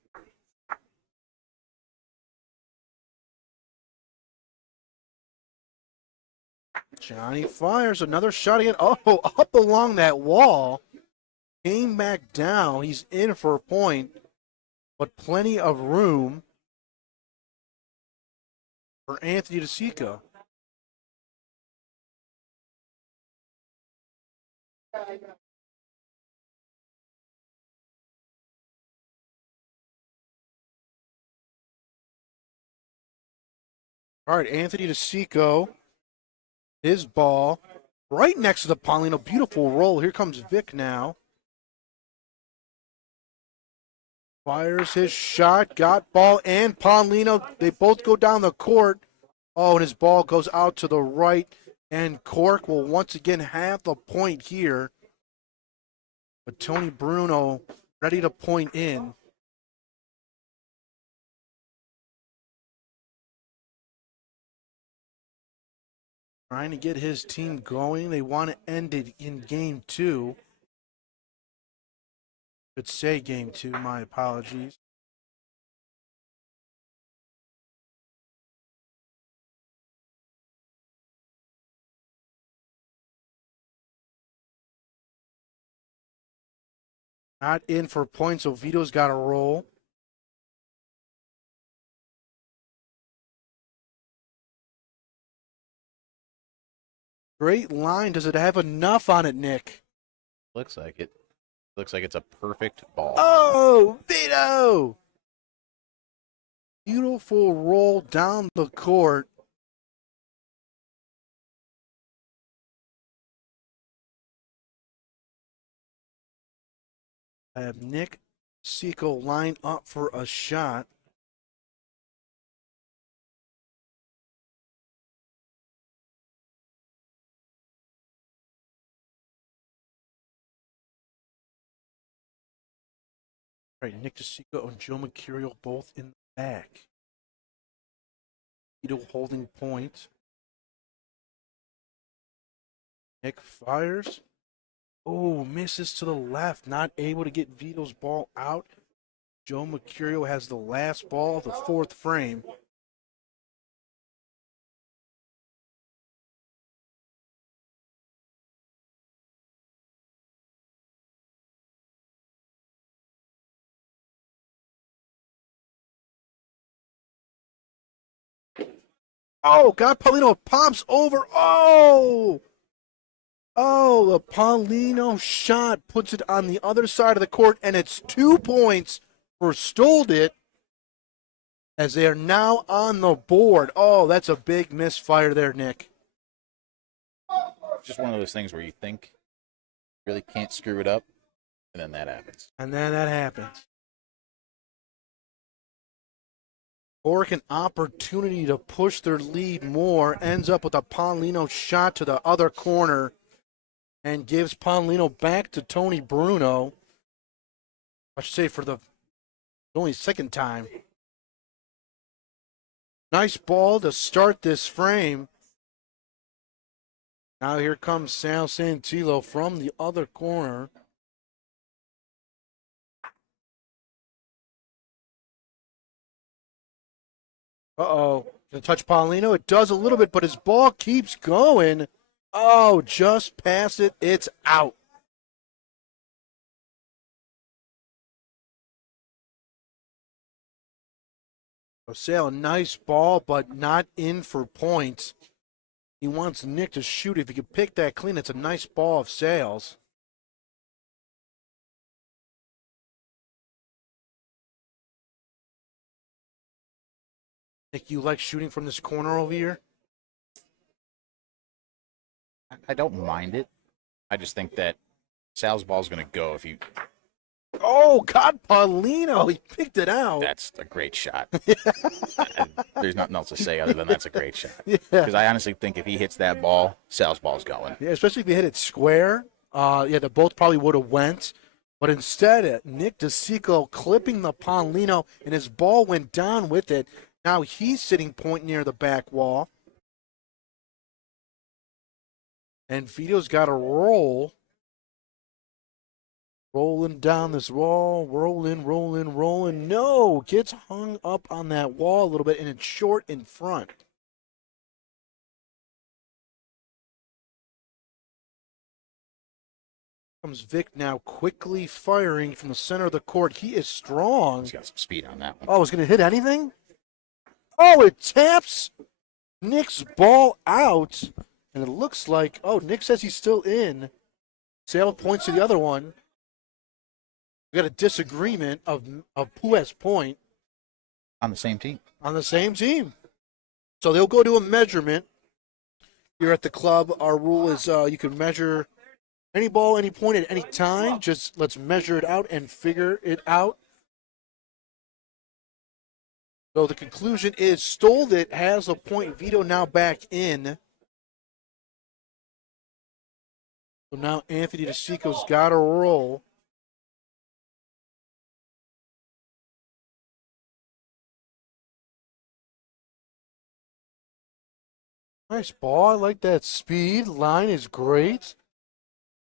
Johnny fires another shot again. Oh, up along that wall. Came back down. He's in for a point, but plenty of room for Anthony DiCicco. All right, Anthony DiCicco, his ball right next to the Paulino. Beautiful roll. Here comes Vic now. Fires his shot, got ball and Paulino. They both go down the court. Oh, and his ball goes out to the right, and Cork will once again have the point here. But Tony Bruno ready to point in. Trying to get his team going. They want to end it in game 2. Could say game 2, my apologies. Not in for points, so Vito's got to roll. Great line. Does it have enough on it, Nick? Looks like it. Looks like it's a perfect ball. Oh, Vito! Beautiful roll down the court. I have Nick DiCicco line up for a shot. All right, Nick DiCicco and Joe Mercurio both in the back. Vito holding point. Nick fires. Oh, misses to the left. Not able to get Vito's ball out. Joe Mercurio has the last ball of the fourth frame. Oh, God, Paulino pops over. Oh! Oh, the Paulino shot puts it on the other side of the court, and it's 2 points for Stoled It as they are now on the board. Oh, that's a big misfire there, Nick. Just one of those things where you think you really can't screw it up, and then that happens. And then that happens. Cork an opportunity to push their lead more, ends up with a Paulino shot to the other corner and gives Paulino back to Tony Bruno. I should say for the only second time. Nice ball to start this frame. Now here comes Sal Santillo from the other corner. Uh-oh. Gonna touch Paulino. It does a little bit, but his ball keeps going. Oh, just pass it. It's out. Sale, a nice ball, but not in for points. He wants Nick to shoot. If he could pick that clean, it's a nice ball of Sales. Nick, you like shooting from this corner over here? I don't mind it. I just think that Sal's ball's going to go if you. Oh, God, Paulino. He picked it out. That's a great shot. There's nothing else to say other than that's a great shot. Yeah. Because I honestly think if he hits that ball, Sal's ball's going. Yeah, especially if you hit it square. They both probably would have went. But instead, Nick DiCicco clipping the Paulino, and his ball went down with it. Now he's sitting point near the back wall. And Vito's got a roll. Rolling down this wall, rolling. No, gets hung up on that wall a little bit, and it's short in front. Comes Vic now quickly firing from the center of the court. He is strong. He's got some speed on that one. Oh, is going to hit anything? Oh, it taps Nick's ball out. And it looks like, Nick says he's still in. Sale points to the other one. We got a disagreement of who has point. On the same team. On the same team. So they'll go to a measurement. Here at the club, our rule is you can measure any ball, any point at any time. Just let's measure it out and figure it out. So the conclusion is Stoled It has a point. Vito now back in. So now Anthony DiCicco's got a roll. Nice ball. I like that speed. Line is great.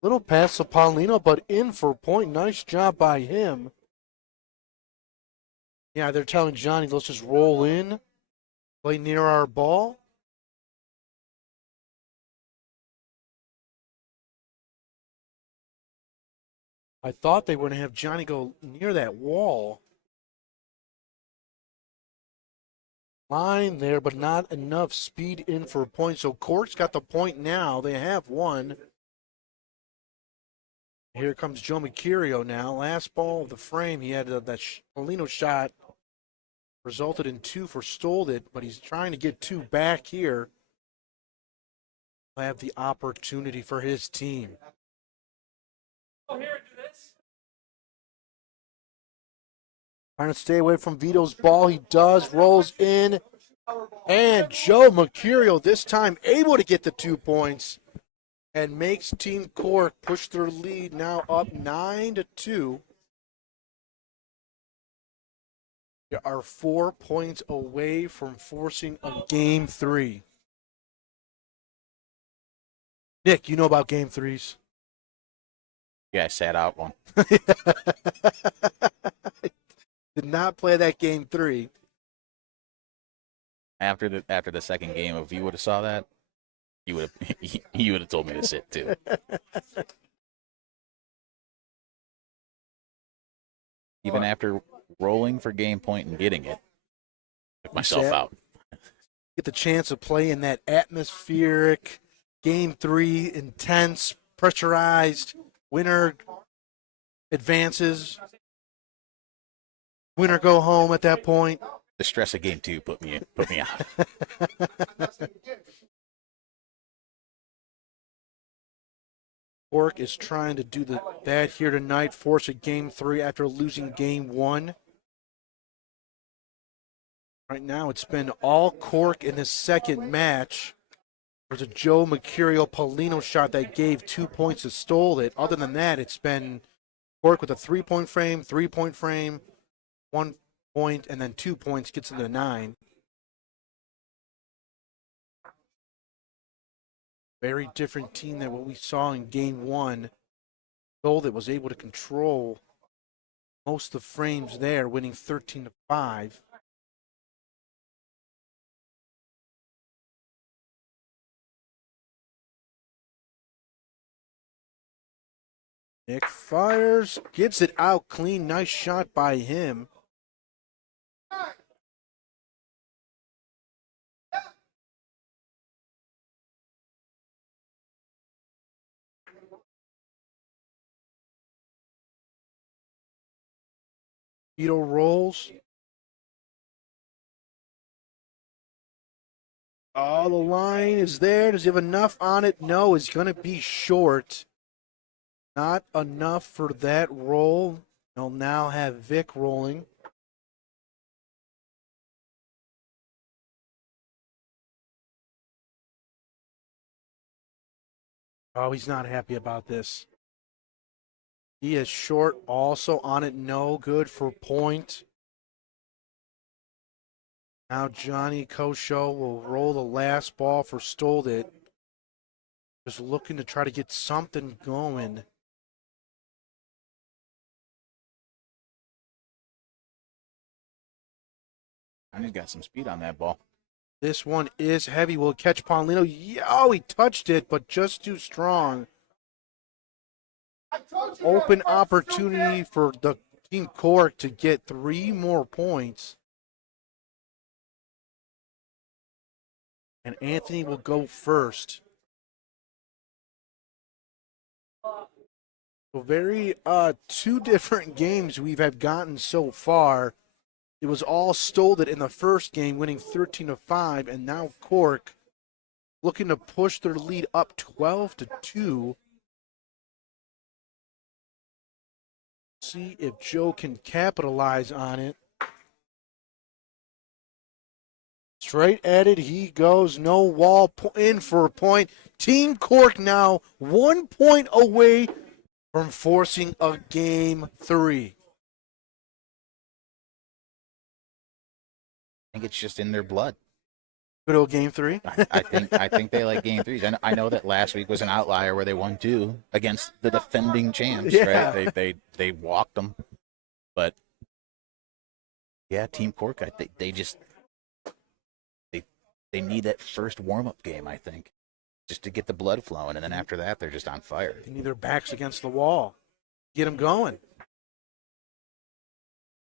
Little pass to Paulino, but in for point. Nice job by him. Yeah, they're telling Johnny, let's just roll in, play near our ball. I thought they were going to have Johnny go near that wall. Line there, but not enough speed in for a point. So Cork's got the point now. They have one. Here comes Joe Mercurio now. Last ball of the frame. He had that Paulino shot. Resulted in 2 for Stoled It, but he's trying to get 2 back here. I have the opportunity for his team. Trying to stay away from Vito's ball. He does. Rolls in. And Joe Mercurio this time able to get the 2 points and makes Team Cork push their lead now up 9-2. They are 4 points away from forcing a Game 3. Nick, you know about Game 3s? Yeah, I sat out one. Did not play that Game 3. After the second game, if you would have saw that, you would have told me to sit too. Even after rolling for game point and getting it, took myself out. Get the chance to play in that atmospheric Game 3, intense, pressurized. Winner advances. Winner go home at that point. The stress of game 2 put me out. Cork is trying to do that here tonight, force a Game 3 after losing Game 1. Right now, it's been all Cork in this second match. There's a Joe Mercurio Paulino shot that gave 2 points to stole it. Other than that, it's been Cork with a 3-point frame, 3-point frame, 1 point, and then 2 points gets into 9. Very different team than what we saw in Game 1. Gold that was able to control most of the frames there, winning 13-5. Nick fires, gets it out clean. Nice shot by him. Vito rolls. Oh, the line is there. Does he have enough on it? No, it's going to be short. Not enough for that roll. He'll now have Vic rolling. Oh, he's not happy about this. He is short, also on it, no good for point. Now Johnny Koscho will roll the last ball for Stoled It. Just looking to try to get something going. And he's got some speed on that ball. This one is heavy. Will catch Paulino. Oh, he touched it, but just too strong. Open opportunity for the Team Cork to get 3 more points. And Anthony will go first. So very 2 different games we've have gotten so far. It was all Stoled It in the first game, winning 13-5, and now Cork looking to push their lead up 12-2. See if Joe can capitalize on it. Straight at it he goes. No wall in for a point. Team Cork now 1 point away from forcing a Game 3. I think it's just in their blood. Good old Game 3. I think they like Game 3s. I know that last week was an outlier where they won 2 against the defending champs. Yeah. Right? They walked them, but yeah, Team Cork. I think they need that first warm up game. I think just to get the blood flowing, and then after that they're just on fire. They need their backs against the wall. Get them going.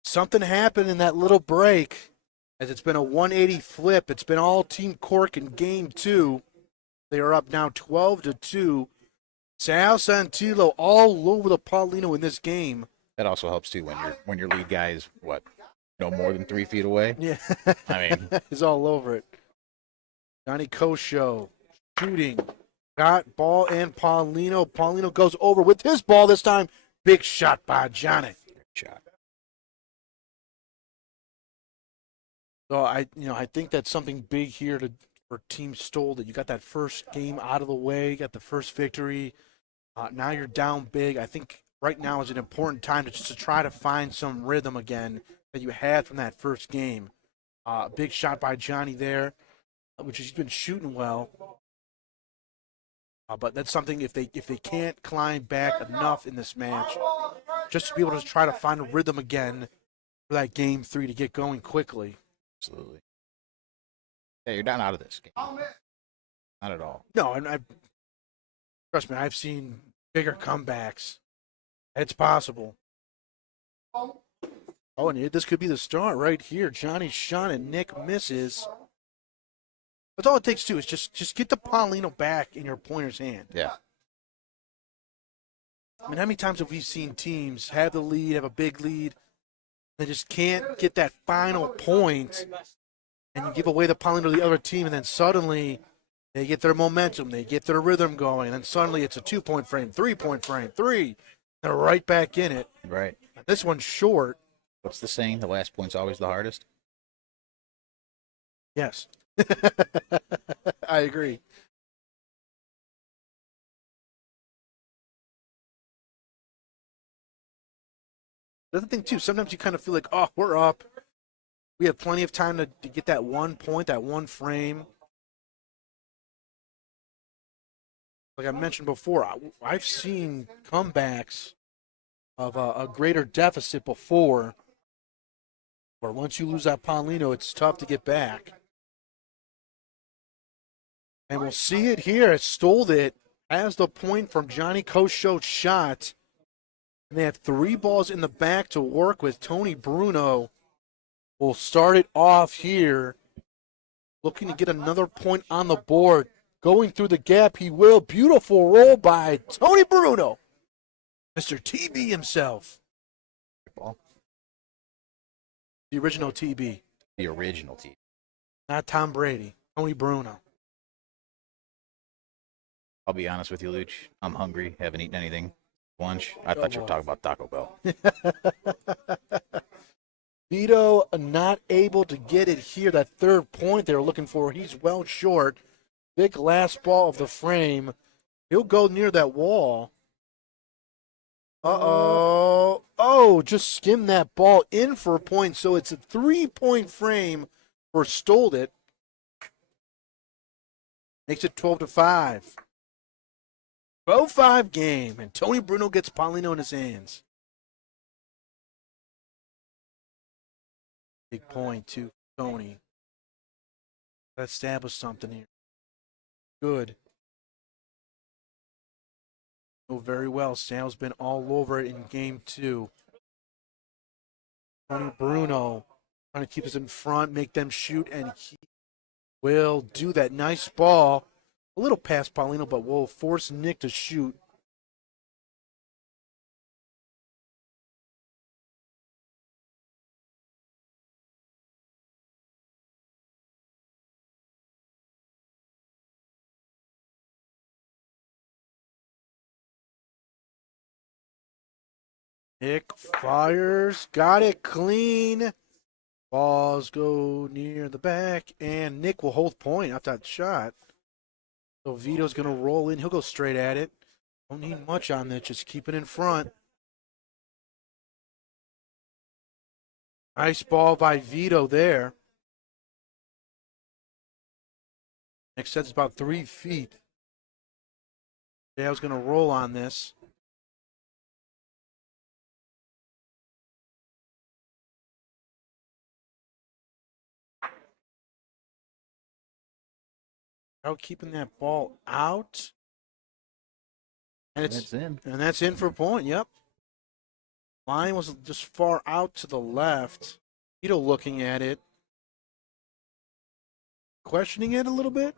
Something happened in that little break. As it's been a 180 flip. It's been all Team Cork in Game 2. They are up now 12-2. Sal Santillo all over the Paulino in this game. That also helps too when your lead guy is no more than 3 feet away. Yeah. I mean, he's all over it. Johnny Koscho shooting. Got ball and Paulino. Paulino goes over with his ball this time. Big shot by Johnny. shot. So I think that's something big here for Team Stoll, that you got that first game out of the way, you got the first victory. Now you're down big. I think right now is an important time to try to find some rhythm again that you had from that first game. Big shot by Johnny there, which he's been shooting well. But that's something, if they can't climb back enough in this match, just to be able to try to find a rhythm again for that game 3 to get going quickly. Absolutely. Yeah, you're not out of this game. Not at all. No, and trust me, I've seen bigger comebacks. It's possible. Oh, and this could be the start right here. Johnny's shot and Nick misses. That's all it takes too, is just get the Paulino back in your pointer's hand. Yeah. I mean, how many times have we seen teams have the lead, have a big lead, they just can't get that final point, and you give away the Paulino to the other team, and then suddenly they get their momentum, they get their rhythm going, and then suddenly it's a 2-point frame, 3-point frame, 3. They're right back in it. Right. This one's short. What's the saying? The last point's always the hardest? Yes. I agree. The other thing, too, sometimes you kind of feel like, oh, we're up. We have plenty of time to get that 1 point, that one frame. Like I mentioned before, I've seen comebacks of a greater deficit before, where once you lose that Paulino, it's tough to get back. And we'll see it here. It stole it. Has the point from Johnny Koscho's shot. And they have 3 balls in the back to work with. Tony Bruno will start it off here. Looking to get another point on the board. Going through the gap, he will. Beautiful roll by Tony Bruno. Mr. TB himself. Ball. The original TB. The original team. Not Tom Brady. Tony Bruno. I'll be honest with you, Luch. I'm hungry. Haven't eaten anything. Lunch. I thought you were talking about Taco Bell. Vito not able to get it here. That third point they were looking for. He's well short. Big last ball of the frame. He'll go near that wall. Uh-oh. Oh, just skimmed that ball in for a point. So it's a 3-point frame for Stole It. Makes it 12-5. 12-5 game, and Tony Bruno gets Paulino in his hands. Big point to Tony. Let's establish something here. Good. Oh, very well. Sal's been all over it in game 2. Tony Bruno trying to keep us in front, make them shoot, and he will do that. Nice ball. A little past Paulino, but will force Nick to shoot. Nick fires, got it clean. Balls go near the back, and Nick will hold point after that shot. So Vito's going to roll in. He'll go straight at it. Don't need much on this. Just keep it in front. Nice ball by Vito there. Nick says it's about 3 feet. Dale's going to roll on this. Out keeping that ball out. And it's in. And that's in for a point, yep. Line was just far out to the left. Vito looking at it. Questioning it a little bit.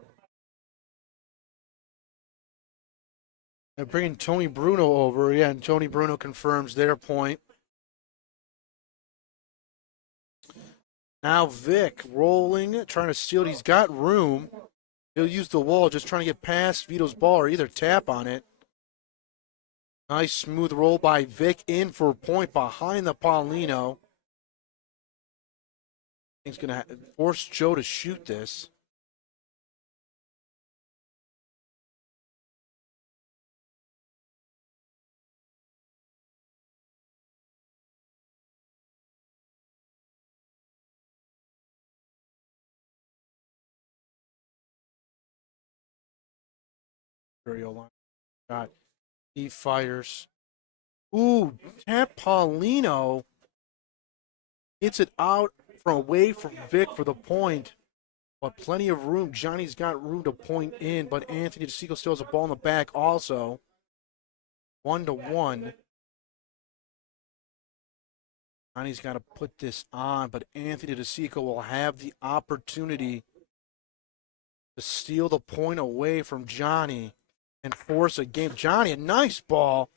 They're bringing Tony Bruno over. Yeah, and Tony Bruno confirms their point. Now Vic rolling, trying to steal it. He's got room. He'll use the wall, just trying to get past Vito's ball or either tap on it. Nice smooth roll by Vic in for a point behind the Paulino. He's going to force Joe to shoot this. Shot. He fires. Ooh, Tapolino gets it out from away from Vic for the point. But plenty of room. Johnny's got room to point in, but Anthony DiCicco still has a ball in the back also. 1-1. Johnny's got to put this on, but Anthony DiCicco will have the opportunity to steal the point away from Johnny and force a game. Johnny, a nice ball.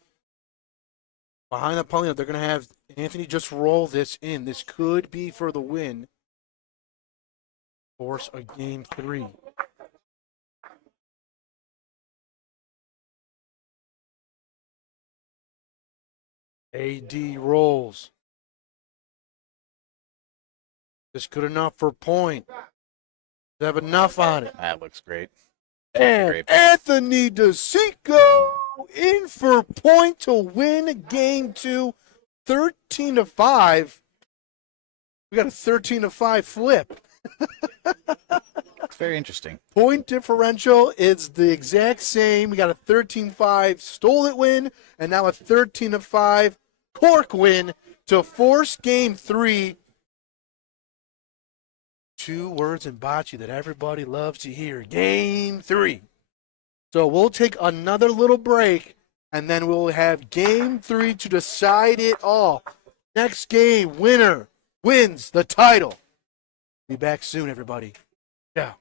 Behind the Paulino, they're going to have Anthony just roll this in. This could be for the win. Force a game 3. AD rolls. Just good enough for point. They have enough on it. That looks great. And Anthony DiCicco in for point to win game 2, 13-5. We got a 13-5 flip. It's very interesting. Point differential is the exact same. We got a 13-5 stole it win, and now a 13-5 Cork win to force game 3. 2 words in bocce that everybody loves to hear. Game 3. So we'll take another little break, and then we'll have game 3 to decide it all. Next game, winner wins the title. Be back soon, everybody. Yeah.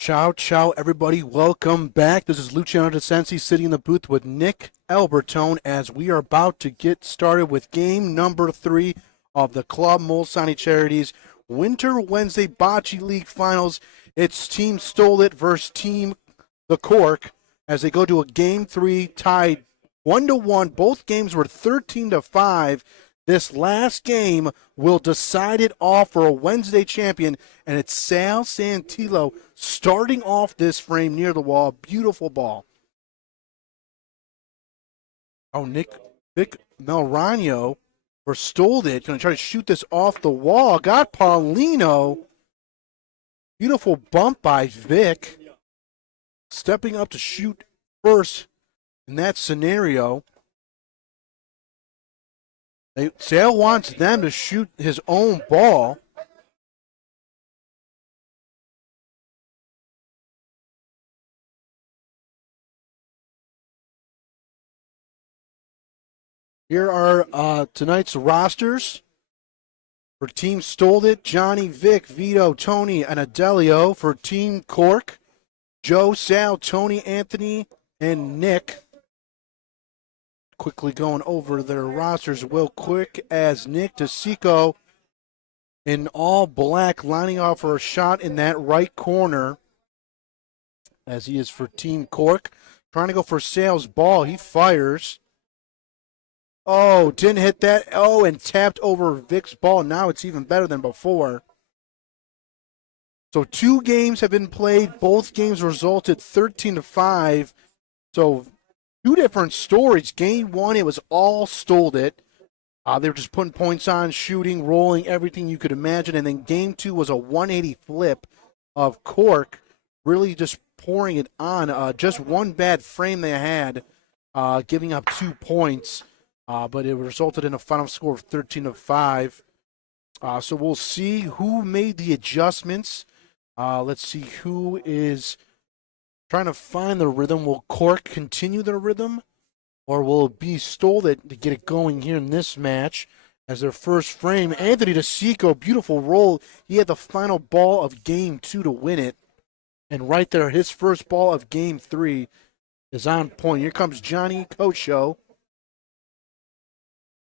Ciao, ciao, everybody. Welcome back. This is Luciano DeSensi sitting in the booth with Nick Albertone as we are about to get started with game number 3 of the Club Molisani Charities Winter Wednesday Bocce League Finals. It's Team Stole It versus Team the Cork as they go to a game 3 tied 1-1. Both games were 13-5. This last game will decide it all for a Wednesday champion, and it's Sal Santillo starting off this frame near the wall. Beautiful ball. Oh, Vic Melaragno stole it. Going to try to shoot this off the wall. Got Paulino. Beautiful bump by Vic. Stepping up to shoot first in that scenario. Sale wants them to shoot his own ball. Here are tonight's rosters. For Team Stole It, Johnny, Vic, Vito, Tony, and Adelio. For Team Cork, Joe, Sal, Tony, Anthony, and Nick. Quickly going over their rosters real quick as Nick DiCicco in all black lining off for a shot in that right corner as he is for Team Cork. Trying to go for Sal's ball. He fires. Oh, didn't hit that. Oh, and tapped over Vic's ball. Now it's even better than before. So 2 games have been played. Both games resulted 13-5. So 2 different stories. Game 1, it was all Stole It. They were just putting points on, shooting, rolling, everything you could imagine. And then game 2 was a 180 flip of Cork, really just pouring it on. Just one bad frame they had, giving up 2 points. But it resulted in a final score of 13-5. So we'll see who made the adjustments. Let's see who is trying to find the rhythm. Will Cork continue their rhythm, or will it be Stole It to get it going here in this match as their first frame? Anthony DiCicco, beautiful roll. He had the final ball of game 2 to win it. And right there, his first ball of game 3 is on point. Here comes Johnny Koscho.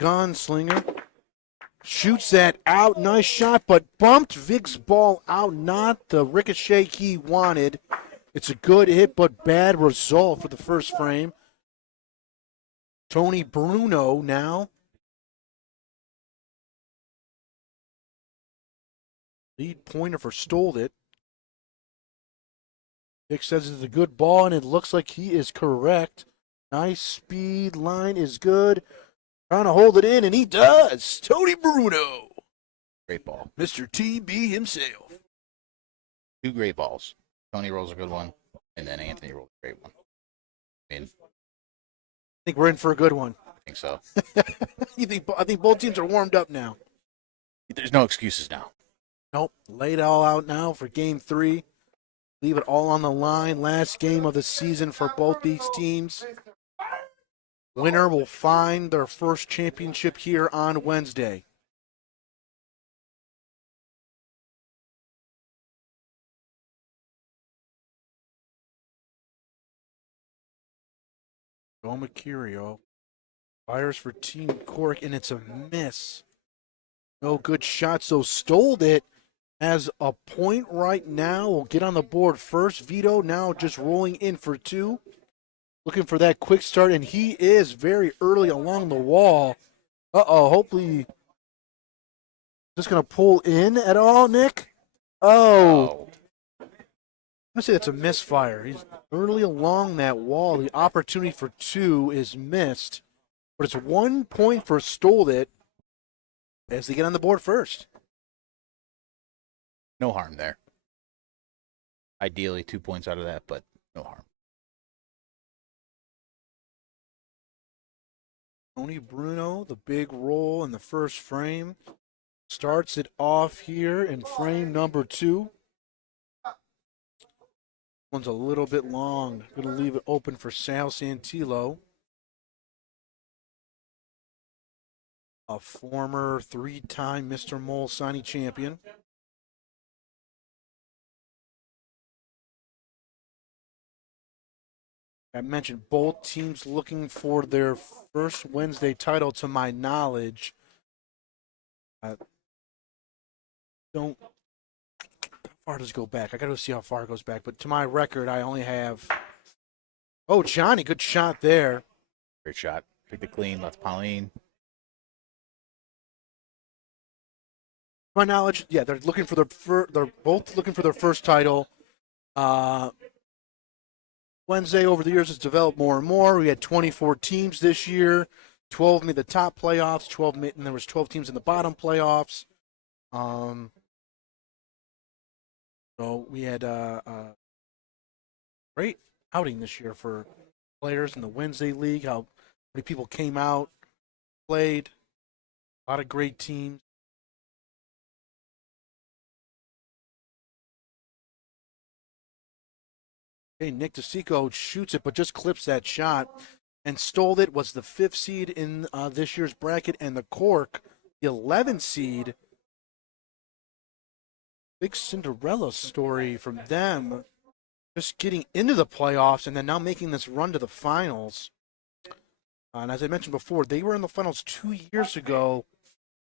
Gunslinger shoots that out. Nice shot, but bumped Vic's ball out. Not the ricochet he wanted. It's a good hit, but bad result for the first frame. Tony Bruno now. Lead pointer for Stole It. Vic says it's a good ball, and it looks like he is correct. Nice speed. Line is good. Trying to hold it in, and he does. Tony Bruno. Great ball. Mr. TB himself. 2 great balls. Tony rolls a good one, and then Anthony rolls a great one. I think we're in for a good one. I think so. I think both teams are warmed up now. There's no excuses now. Nope. Lay it all out now for game 3. Leave it all on the line. Last game of the season for both these teams. Winner will find their first championship here on Wednesday. Joe Mercurio fires for Team Cork, and it's a miss. No good shot, so Stole It has a point right now. We'll get on the board first. Vito now just rolling in for 2. Looking for that quick start, and he is very early along the wall. Hopefully just going to pull in at all, Nick? Oh. I'm going to say that's a misfire. He's early along that wall. The opportunity for 2 is missed, but it's 1 point for Stole It as they get on the board first. No harm there. Ideally, 2 points out of that, but no harm. Tony Bruno, the big roll in the first frame, starts it off here in frame number 2. One's a little bit long. Going to leave it open for Sal Santillo, a former 3-time Mr. Molisani champion. I mentioned both teams looking for their first Wednesday title, to my knowledge. Don't. How far does it go back? I got to see how far it goes back. But to my record, I only have. Oh, Johnny, good shot there. Great shot. Picked it clean, left Pauline. To my knowledge, yeah, they're looking for they're both looking for their first title. Wednesday over the years has developed more and more. We had 24 teams this year. 12 made the top playoffs. 12 made, and there was 12 teams in the bottom playoffs. So we had a great outing this year for players in the Wednesday league. How many people came out, played. A lot of great teams. Okay, Nick DiCicco shoots it, but just clips that shot and stole it. Was the 5th seed in this year's bracket, and the Cork, the 11th seed. Big Cinderella story from them, just getting into the playoffs and then now making this run to the finals. And as I mentioned before, they were in the finals 2 years ago,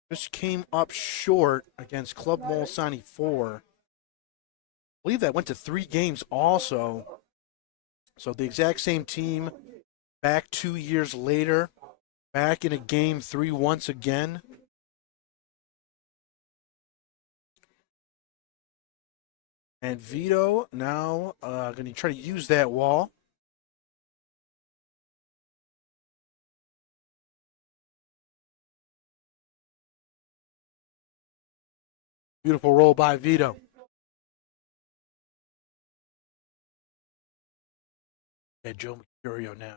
just came up short against Club Molisani 4. I believe that went to 3 games also. So the exact same team back 2 years later, back in a game 3 once again. And Vito now going to try to use that wall. Beautiful roll by Vito. And Joe Mercurio now.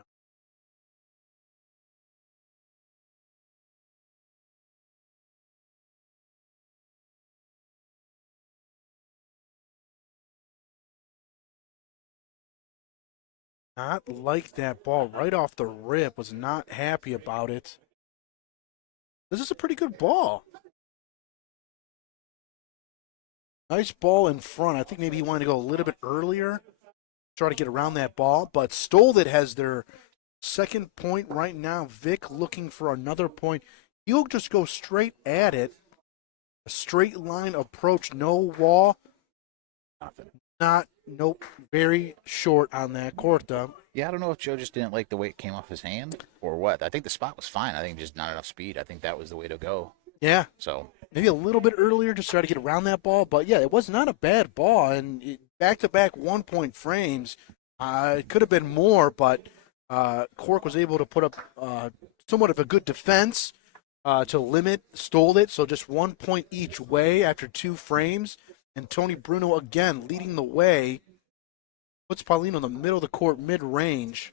Not like that ball right off the rip. Was not happy about it. This is a pretty good ball. Nice ball in front. I think maybe he wanted to go a little bit earlier, try to get around that ball, but Stole it has their second point right now. Vic looking for another point. He'll just go straight at it. A straight line approach, no wall. Nope, very short on that corta. Yeah, I don't know if Joe just didn't like the way it came off his hand or what. I think the spot was fine. I think just not enough speed. I think that was the way to go. Yeah. So maybe a little bit earlier, just try to get around that ball. But yeah, it was not a bad ball. And back-to-back 1-point frames. It could have been more, but Cork was able to put up somewhat of a good defense to limit Stole it. So just 1 point each way after 2 frames. And Tony Bruno again leading the way. Puts Paulino in the middle of the court, mid-range.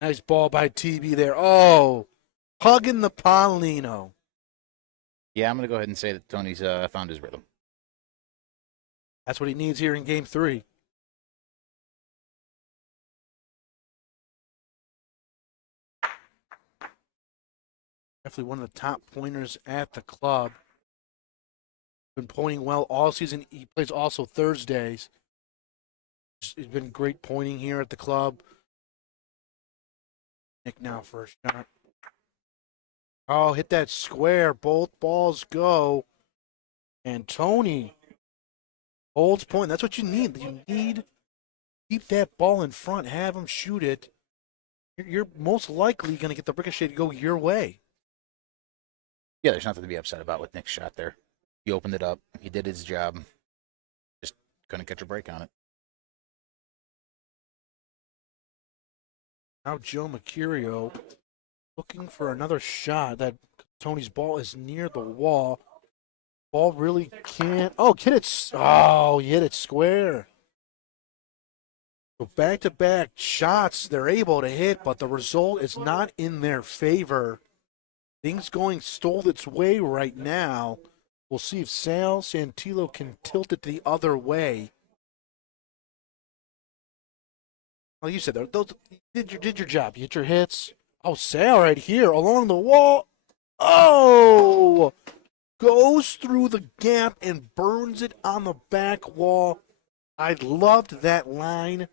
Nice ball by TB there. Oh, hugging the Paulino. yeah, I'm going to go ahead and say that Tony's found his rhythm. That's what he needs here in Game 3. Definitely one of the top pointers at the club. Been pointing well all season. He plays also Thursdays. He's been great pointing here at the club. Nick now for a shot. Oh, hit that square. Both balls go. And Tony holds point. That's what you need. You need to keep that ball in front. Have him shoot it. You're most likely going to get the ricochet to go your way. Yeah, there's nothing to be upset about with Nick's shot there. He opened it up. He did his job. Just couldn't catch a break on it. Now Joe Mercurio looking for another shot. That Tony's ball is near the wall. Ball really can't. Oh, hit it. Oh, he hit it square. So back-to-back shots they're able to hit, but the result is not in their favor. Things going Stole its way right now. We'll see if Santillo can tilt it the other way. Like you said, those did your job. You hit your hits. Oh, Sal right here along the wall. Oh! Goes through the gap and burns it on the back wall. I loved that line.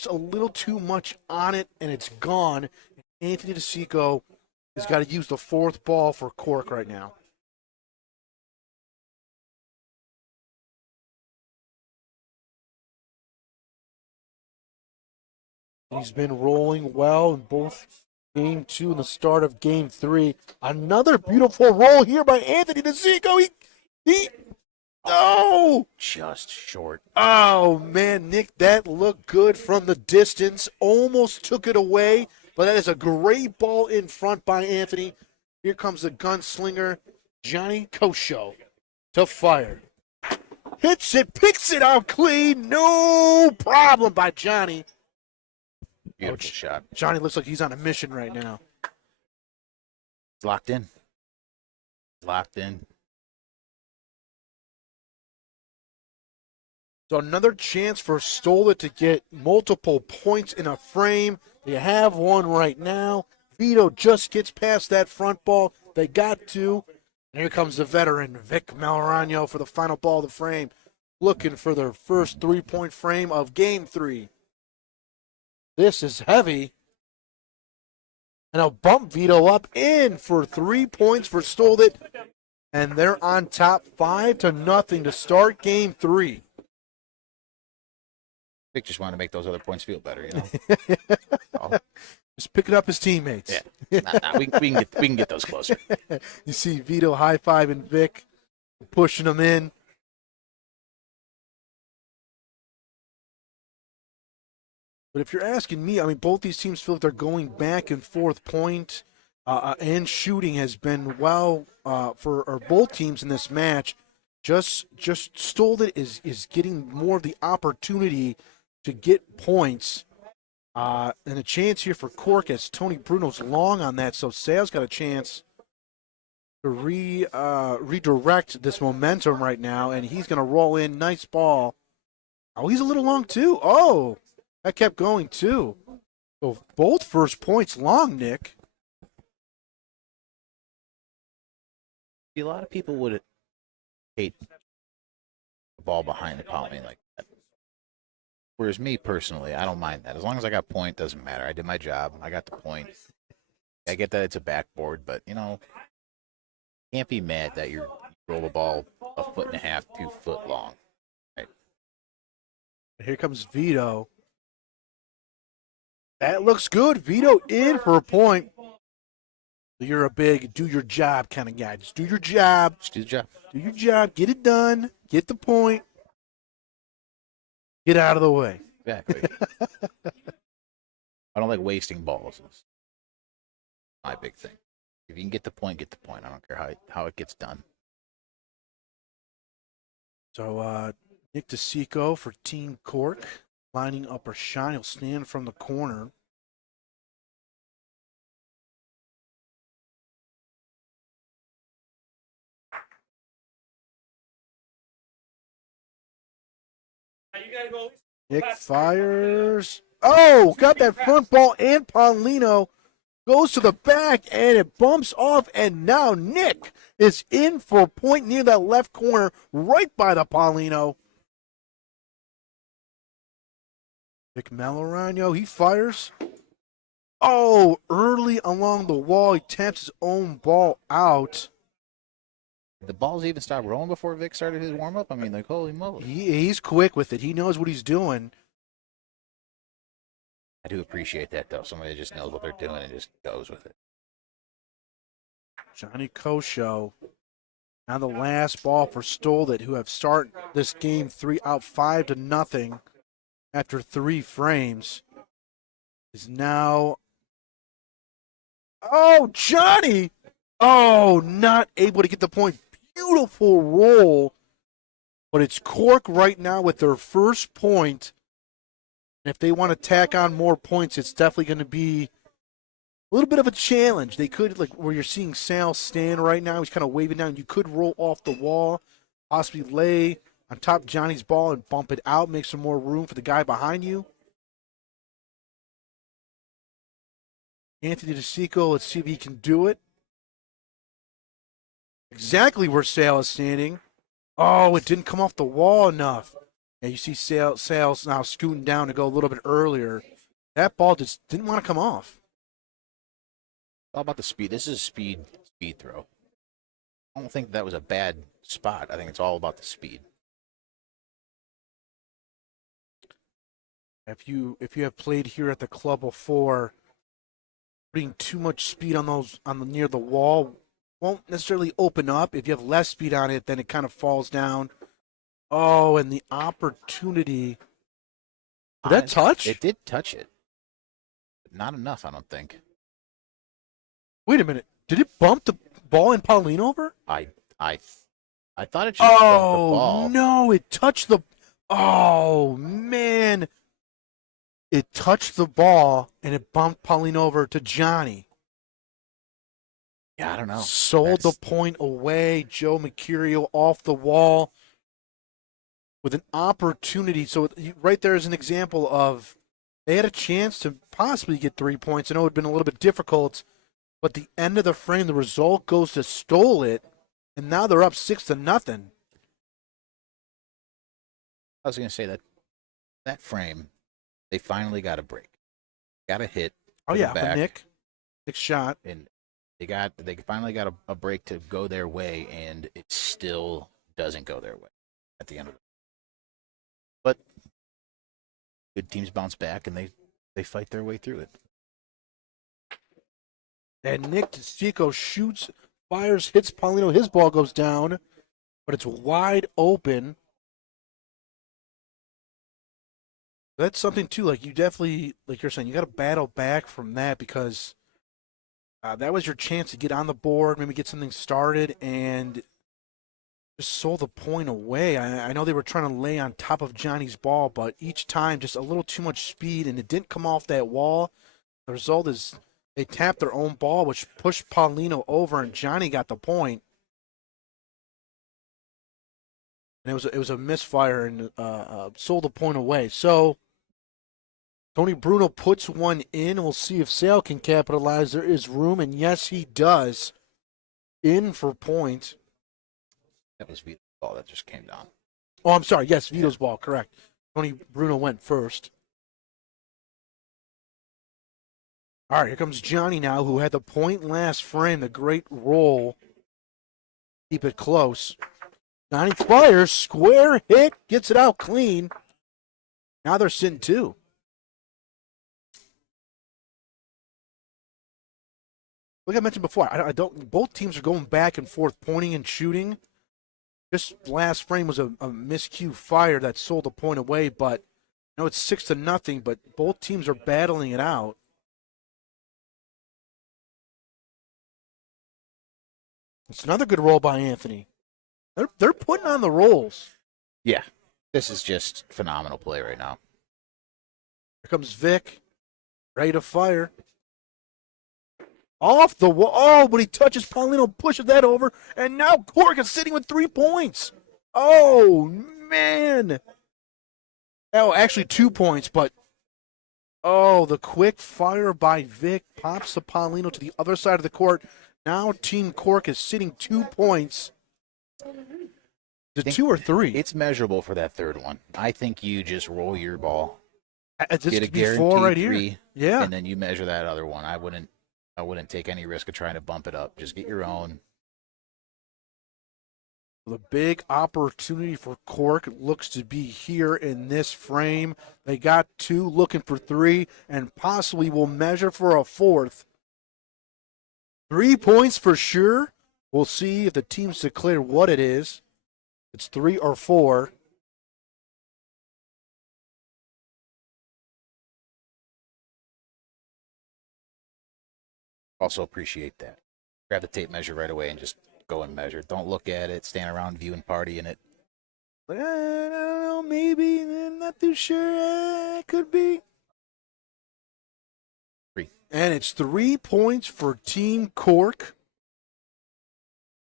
just a little too much on it, and it's gone. Anthony DiCicco has got to use the fourth ball for Cork right now. He's been rolling well in both game 2 and the start of game 3. Another beautiful roll here by Anthony DiCicco. Oh! Just short. Oh, man, Nick, that looked good from the distance. Almost took it away, but that is a great ball in front by Anthony. Here comes the gunslinger, Johnny Koscho, to fire. Hits it, picks it out clean. No problem by Johnny. Beautiful shot. Johnny looks like he's on a mission right now. It's locked in. Locked in. So another chance for Stola to get multiple points in a frame. They have one right now. Vito just gets past that front ball. They got two. And here comes the veteran, Vic Melaragno, for the final ball of the frame. Looking for their first three-point frame of game 3. This is heavy. And I'll bump Vito up in for 3 points for Stolit. And they're on top 5-0 to start game 3. Vic just wanted to make those other points feel better, you know. Oh. Just picking up his teammates. Yeah, we can get those closer. You see Vito high-fiving Vic, pushing him in. But if you're asking me, I mean, both these teams feel like they're going back and forth. Point and shooting has been well for both teams in this match. Just Stolit is getting more of the opportunity to get points. And a chance here for Cork as Tony Bruno's long on that, so Sale's got a chance to redirect this momentum right now, and he's going to roll in. Nice ball. Oh, he's a little long too. Oh, that kept going too. So both first points long, Nick. A lot of people would hate the ball behind the power lane like that. Whereas me personally, I don't mind that. As long as I got point, doesn't matter. I did my job. I got the point. I get that it's a backboard, but you know, can't be mad that you roll the ball 1.5 feet, 2 foot long. Right? Here comes Vito. That looks good. Vito in for a point. You're a big do your job kind of guy. Just do your job. Just do the job. Do your job. Get it done. Get the point. Get out of the way. Exactly. I don't like wasting balls. It's my big thing. If you can get the point, get the point. I don't care how it gets done. So Nick DiCicco for Team Cork, lining up a shot. He'll stand from the corner. Nick fires. Oh, got that front ball, and Paulino goes to the back, and it bumps off, and now Nick is in for a point near that left corner, right by the Paulino. Vic Melaragno, he fires. Oh, early along the wall, he taps his own ball out. Did the balls even stop rolling before Vic started his warm-up? I mean, like, holy moly. He's quick with it. He knows what he's doing. I do appreciate that, though. Somebody that just knows what they're doing and just goes with it. Johnny Koscho. Now the last ball for Stolit, who have started this game 3 out 5-0 after 3 frames, is now. Oh, Johnny! Oh, not able to get the point. Beautiful roll. But it's Cork right now with their first point. And if they want to tack on more points, it's definitely going to be a little bit of a challenge. They could, like where you're seeing Sal stand right now, he's kind of waving down. You could roll off the wall, possibly lay on top of Johnny's ball and bump it out, make some more room for the guy behind you. Anthony DiCicco, let's see if he can do it. Exactly where Sal is standing. Oh, it didn't come off the wall enough. And you see Sales now scooting down to go a little bit earlier. That ball just didn't want to come off. All about the speed. This is a speed throw. I don't think that was a bad spot. I think it's all about the speed. If you have played here at the club before, putting too much speed on the near the wall won't necessarily open up. If you have less speed on it, then it kind of falls down. Oh, and the opportunity. Did that touch? It did touch it. But not enough, I don't think. Wait a minute. Did it bump the ball and Pauline over? I thought it just bumped the ball. Oh, no, it touched the. Oh, man. It touched the ball and it bumped Pauline over to Johnny. Yeah, I don't know. Sold the point away. Joe Mercurio off the wall with an opportunity. So right there is an example of they had a chance to possibly get 3 points. I know it would have been a little bit difficult, but the end of the frame, the result goes to stole it, and now they're up 6-0. I was going to say that frame, they finally got a break. Got a hit. Oh, yeah, back, Nick. 6 shot. And they finally got a break to go their way, and it still doesn't go their way at the end of it. But good teams bounce back, and they fight their way through it. And Nick DiCicco shoots, fires, hits Paulino. His ball goes down, but it's wide open. That's something, too. Like, you definitely, like you're saying, you got to battle back from that because that was your chance to get on the board, maybe get something started, and just sold the point away. I know they were trying to lay on top of Johnny's ball, but each time just a little too much speed, and it didn't come off that wall. The result is they tapped their own ball, which pushed Paulino over, and Johnny got the point. And it was a misfire and sold the point away. So Tony Bruno puts one in. We'll see if Sale can capitalize. There is room, and yes, he does. In for point. That was Vito's ball that just came down. Oh, I'm sorry. Yes, Vito's ball, correct. Tony Bruno went first. All right, here comes Johnny now, who had the point last frame, the great roll. Keep it close. Johnny fires, square hit, gets it out clean. Now they're sitting 2. Like I mentioned before, I don't. Both teams are going back and forth, pointing and shooting. This last frame was a miscue fire that sold the point away, but I know it's 6-0. But both teams are battling it out. It's another good roll by Anthony. They're putting on the rolls. Yeah, this is just phenomenal play right now. Here comes Vic, ready to fire. Off the wall. Oh, but he touches Paulino, pushes that over, and now Cork is sitting with 3 points. Oh, man. Oh, actually 2 points, but oh, the quick fire by Vic pops the Paulino to the other side of the court. Now Team Cork is sitting 2 points. The 2 or 3? It's measurable for that third one. I think you just roll your ball, Get a guaranteed right 3, here. Yeah. and then you measure that other one. I wouldn't take any risk of trying to bump it up. Just get your own. The big opportunity for Cork looks to be here in this frame. They got 2, looking for 3, and possibly will measure for a 4th. 3 points for sure. We'll see if the teams declare what it is. It's 3 or 4. Also appreciate that. Grab the tape measure right away and just go and measure. Don't look at it, stand around viewing partying it. I don't know, maybe. I'm not too sure. It could be. 3. And it's 3 points for Team Cork.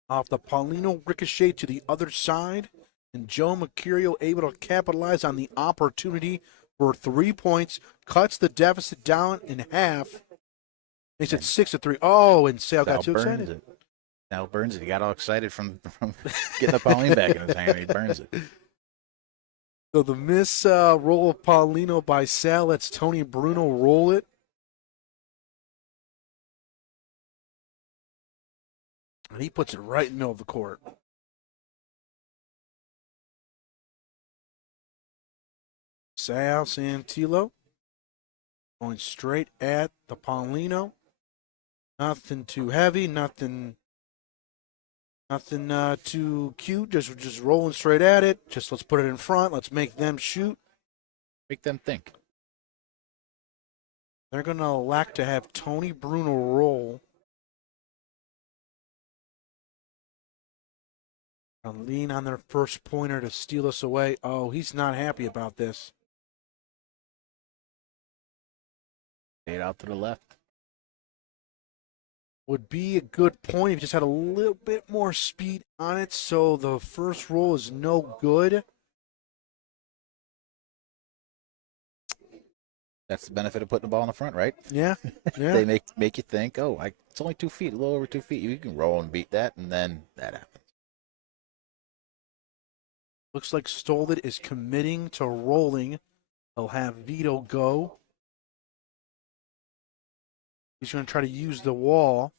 Off the Paulino ricochet to the other side. And Joe Mercurio able to capitalize on the opportunity for 3 points. Cuts the deficit down in half. Makes it 6-3. Oh, and Sale got too excited. Now burns it. He got all excited from getting the Pauline back in his hand. He burns it. So the miss roll of Paulino by Sal lets Tony Bruno roll it. And he puts it right in the middle of the court. Sal Santillo going straight at the Paulino. Nothing too heavy, nothing too cute. Just rolling straight at it. Just let's put it in front. Let's make them shoot. Make them think. They're going to elect to have Tony Bruno roll. And lean on their first pointer to steal us away. Oh, he's not happy about this. Fade out to the left. Would be a good point if you just had a little bit more speed on it. So the first roll is no good. That's the benefit of putting the ball in the front, right? Yeah, yeah. They make you think, oh, it's only 2 feet, a little over 2 feet. You can roll and beat that, and then that happens. Looks like Stolded is committing to rolling. He'll have Vito go. He's going to try to use the wall.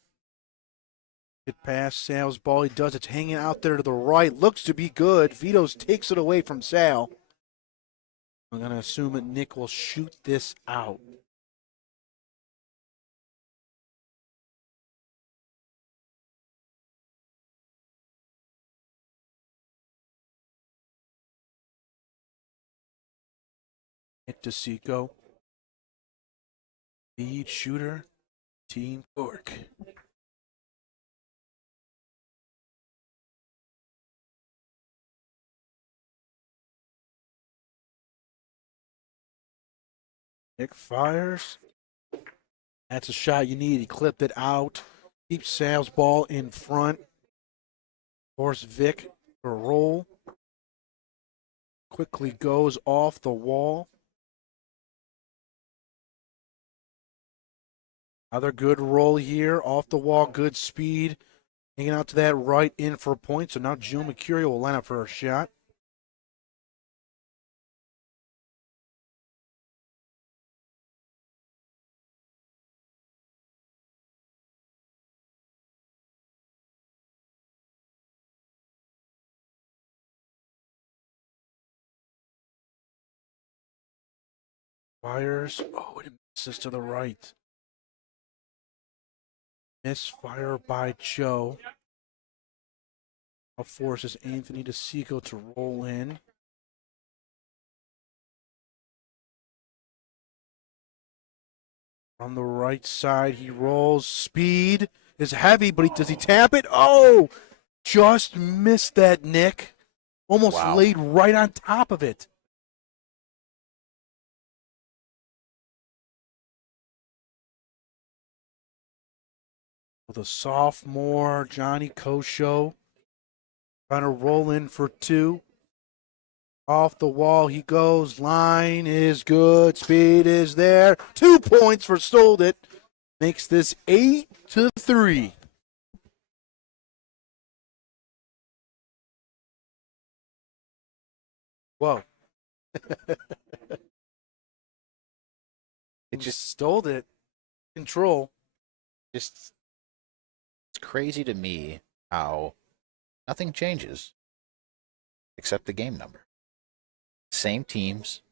Get past Sal's ball. He does. It's hanging out there to the right. Looks to be good. Vito's takes it away from Sal. I'm going to assume that Nick will shoot this out. Nick DiCicco. Lead shooter. Team Cork. Nick fires. That's a shot you need. He clipped it out. Keeps Sal's ball in front. Force Vic for a roll. Quickly goes off the wall. Another good roll here. Off the wall, good speed. Hanging out to that right, in for a point. So now Joe Mercurio will line up for a shot. Fires. Oh, it misses to the right. Misfire by Joe. Now forces Anthony DiCicco to roll in. On the right side, he rolls. Speed is heavy, but does he tap it? Oh, just missed that, Nick. Almost laid right on top of it. The sophomore, Johnny Koscho, trying to roll in for two. Off the wall he goes. Line is good. Speed is there. 2 points for Stolded. Makes this 8-3. Whoa. It just stole it. Control. Just, it's crazy to me how nothing changes except the game number. Same teams,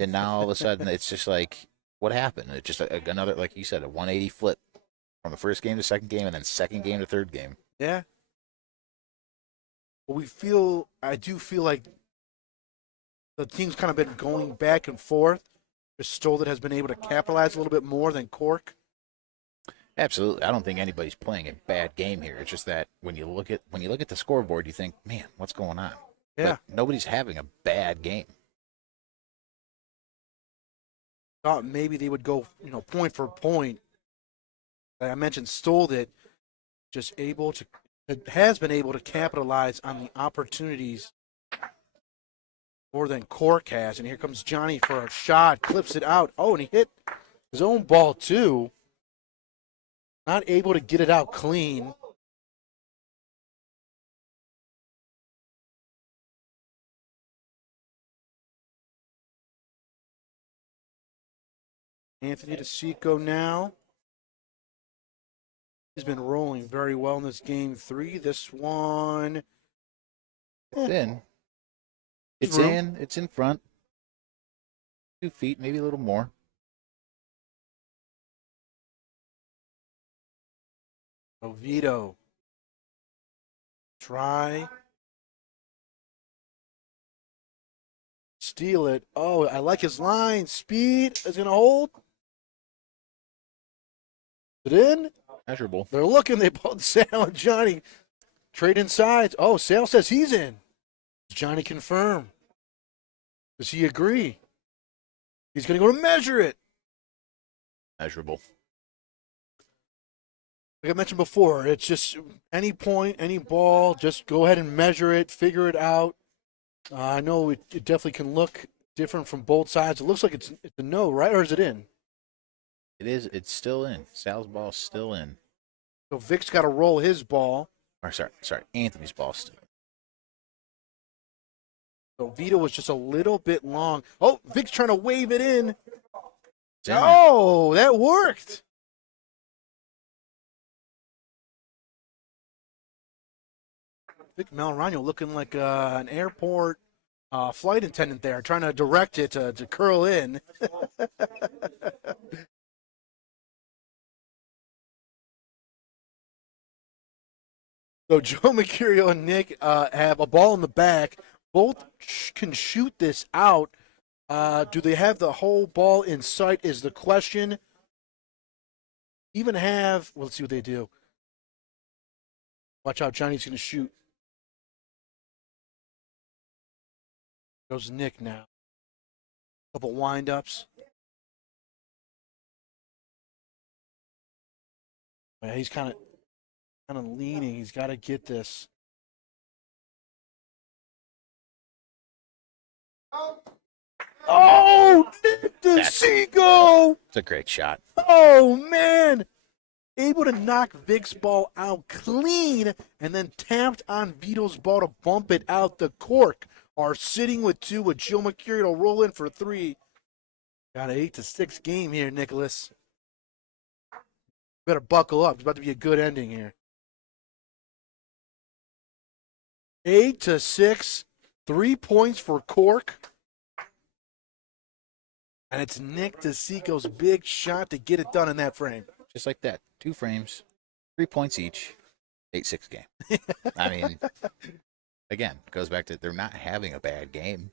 and now all of a sudden it's just like, what happened? It's just another, like you said, a 180 flip from the first game to second game, and then second game to third game. Yeah. Well, I do feel like the team's kind of been going back and forth. Stolded has been able to capitalize a little bit more than Cork. Absolutely, I don't think anybody's playing a bad game here. It's just that when you look at the scoreboard, you think, man, what's going on? Yeah. But nobody's having a bad game. Thought maybe they would go, point for point. Like I mentioned, Stolded has been able to capitalize on the opportunities more than Cork has. And here comes Johnny for a shot, clips it out. Oh, and he hit his own ball too. Not able to get it out clean. Anthony DiCicco now. He's been rolling very well in this game 3. This one. It's in. It's room. in. It's in front. 2 feet, maybe a little more. So Vito. Try. Steal it. Oh, I like his line. Speed is going to hold. Is it in? Measurable. They're looking. They both, Sal and Johnny, trading sides. Oh, Sal says he's in. Does Johnny confirm? Does he agree? He's going to go to measure it. Measurable. Like I mentioned before, it's just any point, any ball, just go ahead and measure it, figure it out. I know it definitely can look different from both sides. It looks like it's a no, right? Or is it in? It is. It's still in. Sal's ball's still in. So Vic's got to roll his ball. Or sorry. Anthony's ball's still in. So Vito was just a little bit long. Oh, Vic's trying to wave it in. It's in there. Oh, that worked. Vic Melaragno looking like an airport flight attendant there, trying to direct it to curl in. So Joe Mercurio and Nick have a ball in the back. Both can shoot this out. Do they have the whole ball in sight is the question. Even have, well, let's see what they do. Watch out, Johnny's going to shoot. Goes Nick now. Couple wind-ups. Yeah, he's kind of leaning. He's got to get this. Oh, Nick DiCicco! It's a great shot. Oh, man. Able to knock Vic's ball out clean and then tapped on Vito's ball to bump it out. The Cork are sitting with 2 with Joe Mercurio to roll in for 3. Got an 8-6 game here, Nicholas. Better buckle up. It's about to be a good ending here. 8-6, 3 points for Cork. And it's Nick DiCicco's big shot to get it done in that frame. Just like that. 2 frames, 3 points each, 8-6 game. I mean, again, goes back to they're not having a bad game.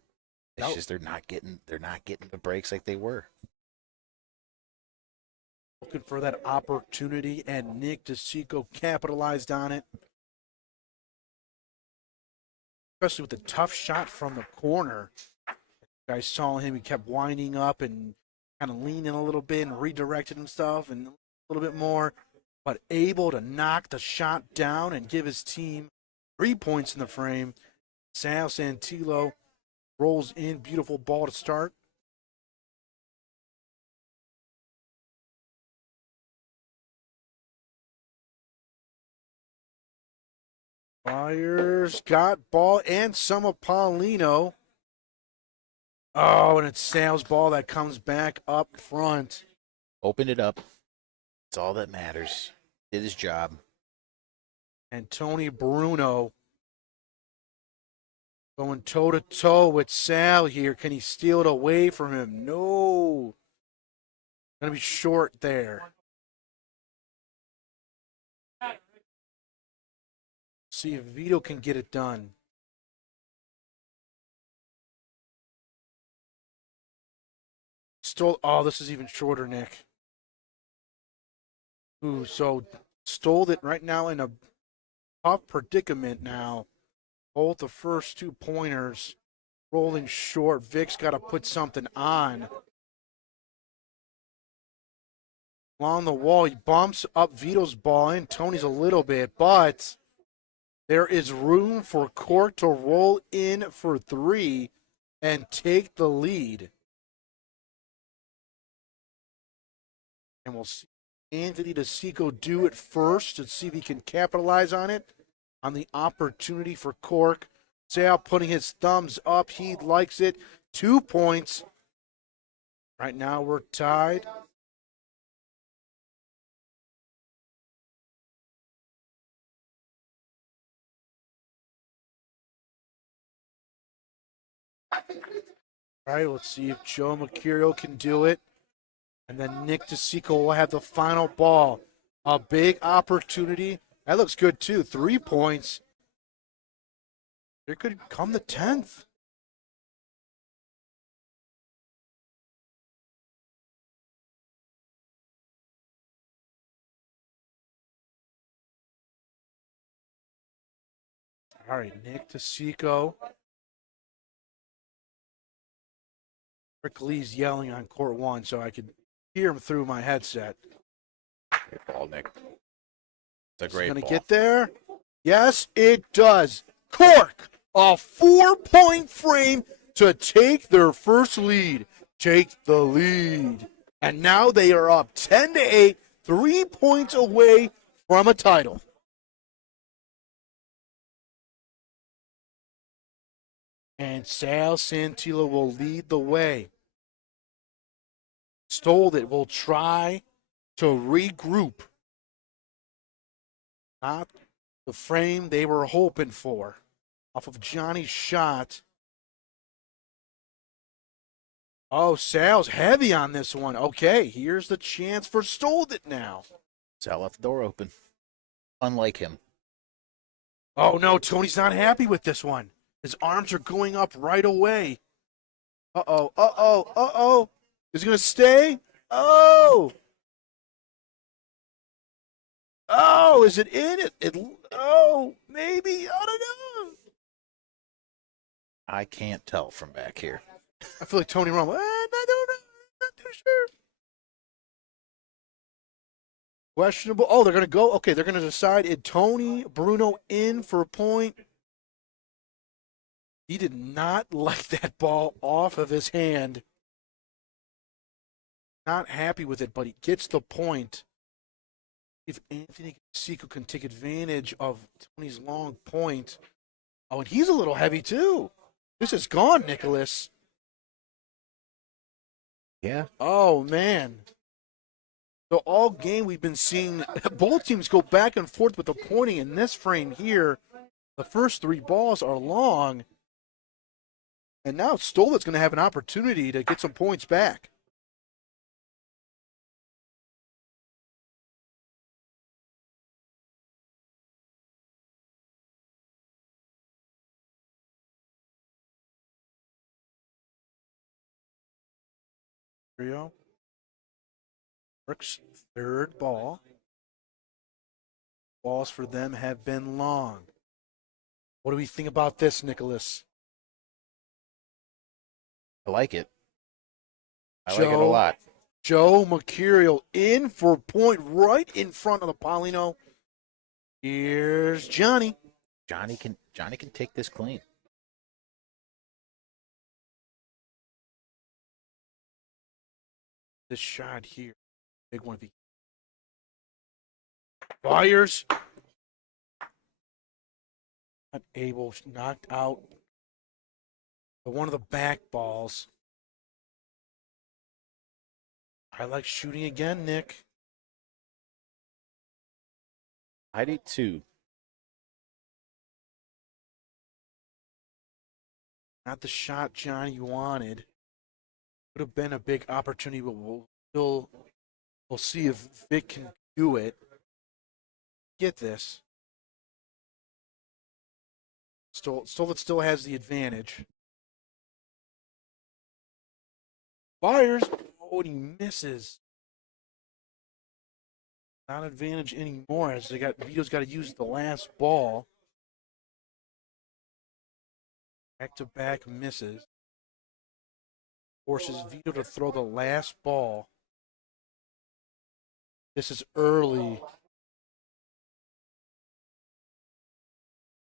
It's just they're not getting the breaks like they were. Looking for that opportunity, and Nick DiCicco capitalized on it. Especially with the tough shot from the corner. You guys saw him, he kept winding up and kind of leaning a little bit and redirected himself and a little bit more, but able to knock the shot down and give his team 3 points in the frame. Sal Santillo rolls in, beautiful ball to start. Flyers got ball and some of Paulino. Oh, and it's Sal's ball that comes back up front. Opened it up. That's all that matters. Did his job. And Tony Bruno going toe-to-toe with Sal here. Can he steal it away from him? No. Going to be short there. See if Vito can get it done. Oh, this is even shorter, Nick. Ooh, so stole it right now in a tough predicament now. Both the first 2 pointers rolling short. Vic's got to put something on. Along the wall, he bumps up Vito's ball in. Tony's a little bit, but there is room for Cork to roll in for 3 and take the lead. And we'll see Anthony DiCicco do it first and see if he can capitalize on it, on the opportunity for Cork. Sal putting his thumbs up. He likes it. 2 points. Right now we're tied. All right, let's see if Joe Mercurio can do it. And then Nick DiCicco will have the final ball. A big opportunity. That looks good, too. 3 points. There could come the 10th. All right, Nick DiCicco. Rick Lee's yelling on court 1, so I could hear him through my headset. Great ball, Nick. It's a great Going to ball. get there? Yes, it does. Cork, a 4-point frame to take their first lead. Take the lead. And now they are up 10-8, 3 points away from a title. And Sal Santillo will lead the way. Stole it, will try to regroup. Not the frame they were hoping for. Off of Johnny's shot. Oh, Sal's heavy on this one. Okay, here's the chance for Stole it now. Sal left the door open. Unlike him. Oh, no, Tony's not happy with this one. His arms are going up right away. Uh-oh, uh-oh, uh-oh. Is he going to stay? Oh! Oh, is it in? Oh, maybe. I don't know. I can't tell from back here. I feel like Tony Romo. I don't know. Not too sure. Questionable. Oh, they're going to go. Okay, they're going to decide. Is Tony Bruno in for a point? He did not like that ball off of his hand. Not happy with it, but he gets the point. If Anthony DiCicco can take advantage of Tony's long point. Oh, and he's a little heavy too. This is gone, Nicholas. Yeah. Oh, man. So all game we've been seeing both teams go back and forth with the pointing. In this frame here, the first 3 balls are long. And now Stolett's going to have an opportunity to get some points back. Rio. Cork's third ball. Balls for them have been long. What do we think about this, Nicholas? I like it. I like it a lot. Joe Mercurio in for a point right in front of the Paulino. Here's Johnny. Johnny can take this clean. This shot here. Big one. Fires. Not able. Knocked out. But one of the back balls. I like shooting again, Nick. I do too. Not the shot Johnny wanted. Would have been a big opportunity, but we'll see if Vic can do it. Get this. Stolet still has the advantage. Fires. Oh, and he misses. Not advantage anymore as Vito's got to use the last ball. Back-to-back misses. Forces Vito to throw the last ball. This is early.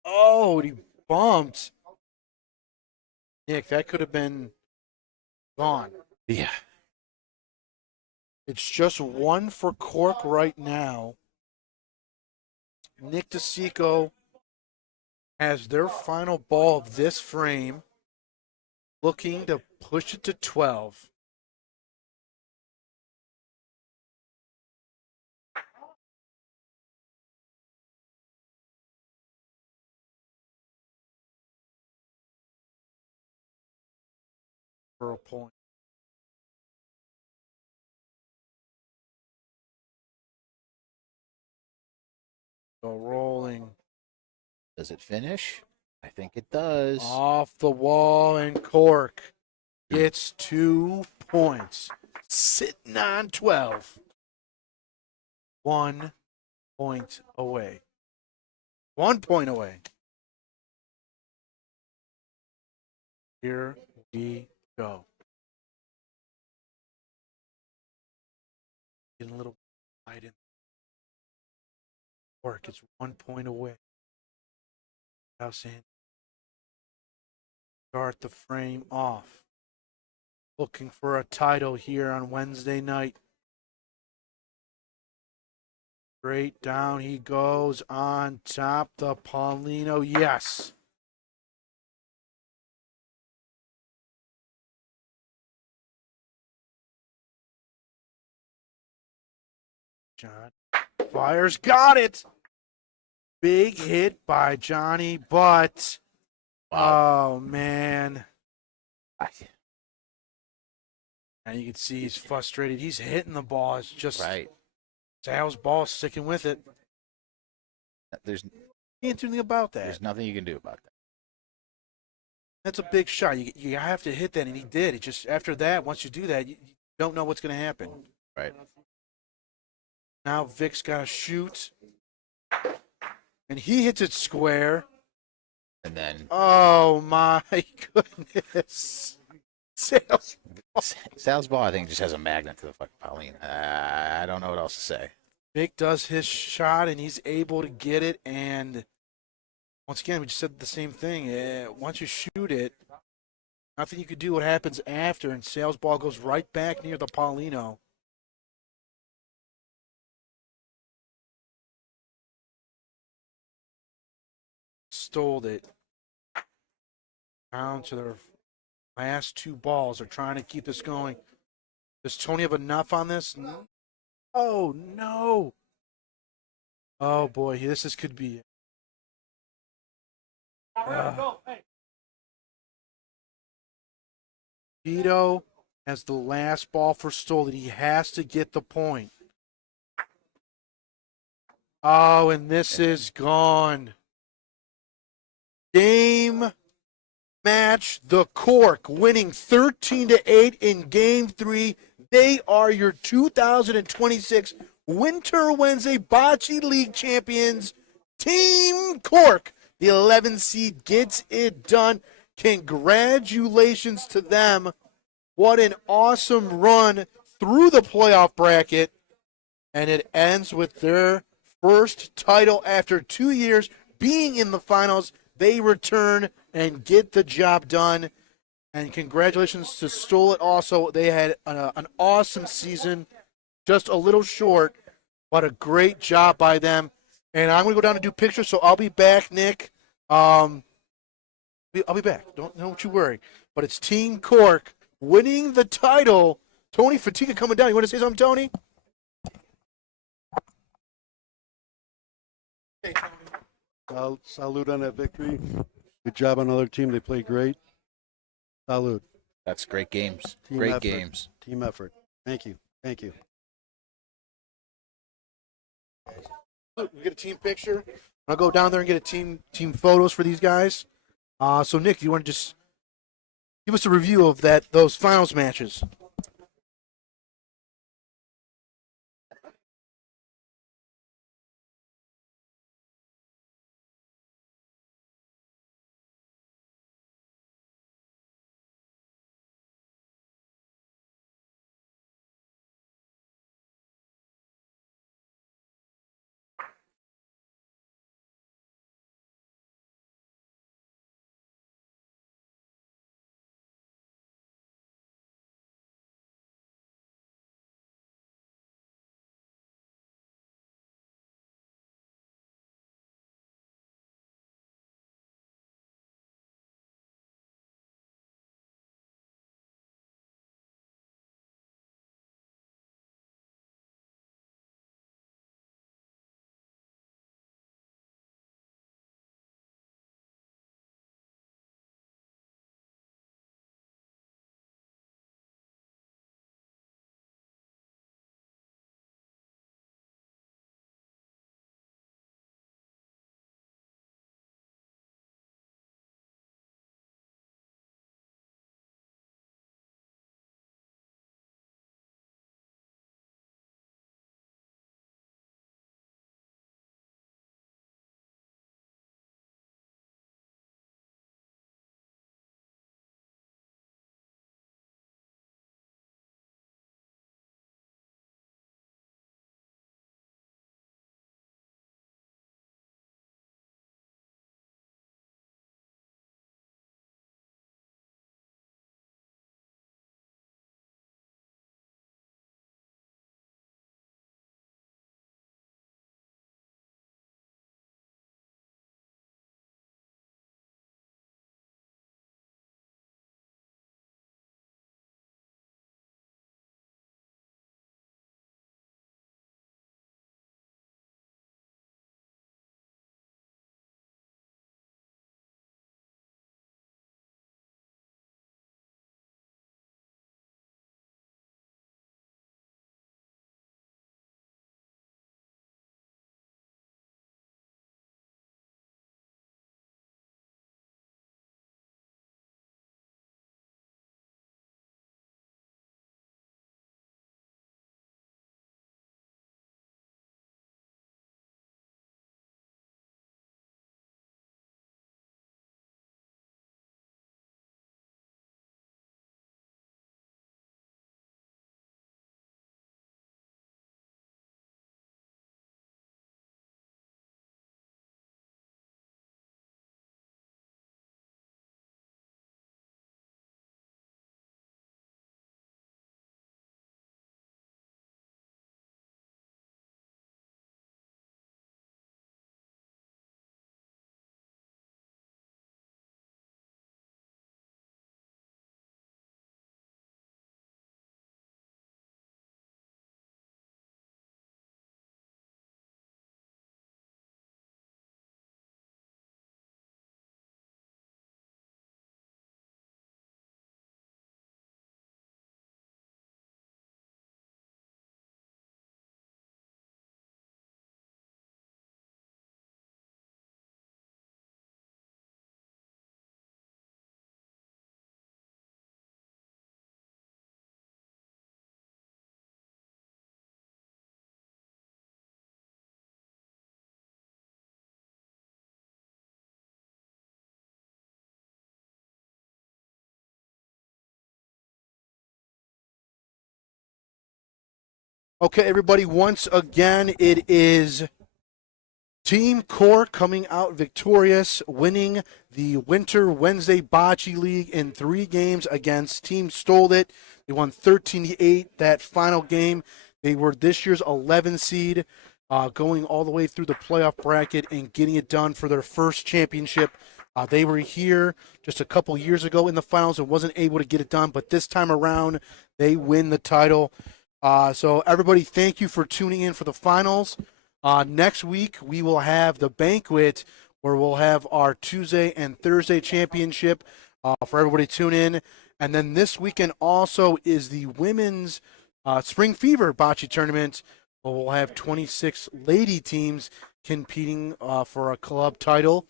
Oh, and he bumped. Nick, that could have been gone. Yeah. It's just 1 for Cork right now. Nick DiCicco has their final ball of this frame, looking to push it to 12. for a point. So rolling Does it finish? I think it does. off the wall, and Cork gets 2 points. Sitting on 12. 1 point away. 1 point away. Here we go. Getting a little wide in. Cork is 1 point away. House in. Start the frame off. Looking for a title here on Wednesday night. Straight down he goes on top. The Paulino, yes. John fires, got it. Big hit by Johnny, but Wow. oh man. And you can see he's frustrated. He's hitting the ball. It's just Right. Sal's ball sticking with it. There's Can't do anything about that. there's nothing you can do about that. That's a big shot. You have to hit that, and he did. It just after that, once you do that, you don't know what's going to happen. Right. Now Vic's got to shoot, and he hits it square. And then Oh my goodness! Sal's Sal's ball, I think, just has a magnet to the fucking Pauline. I don't know what else to say. Vic does his shot, and he's able to get it. And once again, we just said the same thing. Once you shoot it, nothing you could do. What happens after, and Sal's ball goes right back near the Paulino. Stole it. Down to their last 2 balls. They're trying to keep this going. Does Tony have enough on this? No. Oh, no. Oh, boy. This could be it. Vito has the last ball for Stolen. He has to get the point. Oh, and this is gone. Game match, the Cork winning 13-8 in Game 3. They are your 2026 Winter Wednesday Bocce League champions. Team Cork, the 11 seed, gets it done. Congratulations to them. What an awesome run through the playoff bracket. And it ends with their first title after 2 years being in the finals. They return and get the job done. And congratulations to Stolet also. They had an awesome season, just a little short, but a great job by them. And I'm going to go down and do pictures, so I'll be back, Nick. I'll be back. Don't you worry. But it's Team Cork winning the title. Tony Fatica coming down. You want to say something, Tony? Hey, Tony. Salute on that victory. Good job on another team. They played great. Salute. That's great games. Team Great effort. games. Team effort. Thank you. Thank you. We get a team picture. I'll go down there and get a team photos for these guys. So Nick, you want to just give us a review of those finals matches? Okay, everybody, once again, it is Team Cork coming out victorious, winning the Winter Wednesday Bocce League in 3 games against Team Stole It. They won 13-8 that final game. They were this year's 11 seed, going all the way through the playoff bracket and getting it done for their first championship. They were here just a couple years ago in the finals and wasn't able to get it done, but this time around, they win the title. So everybody, thank you for tuning in for the finals. Next week, we will have the banquet where we'll have our Tuesday and Thursday championship for everybody to tune in. And then this weekend also is the women's Spring Fever Bocce tournament where we'll have 26 lady teams competing for a club title.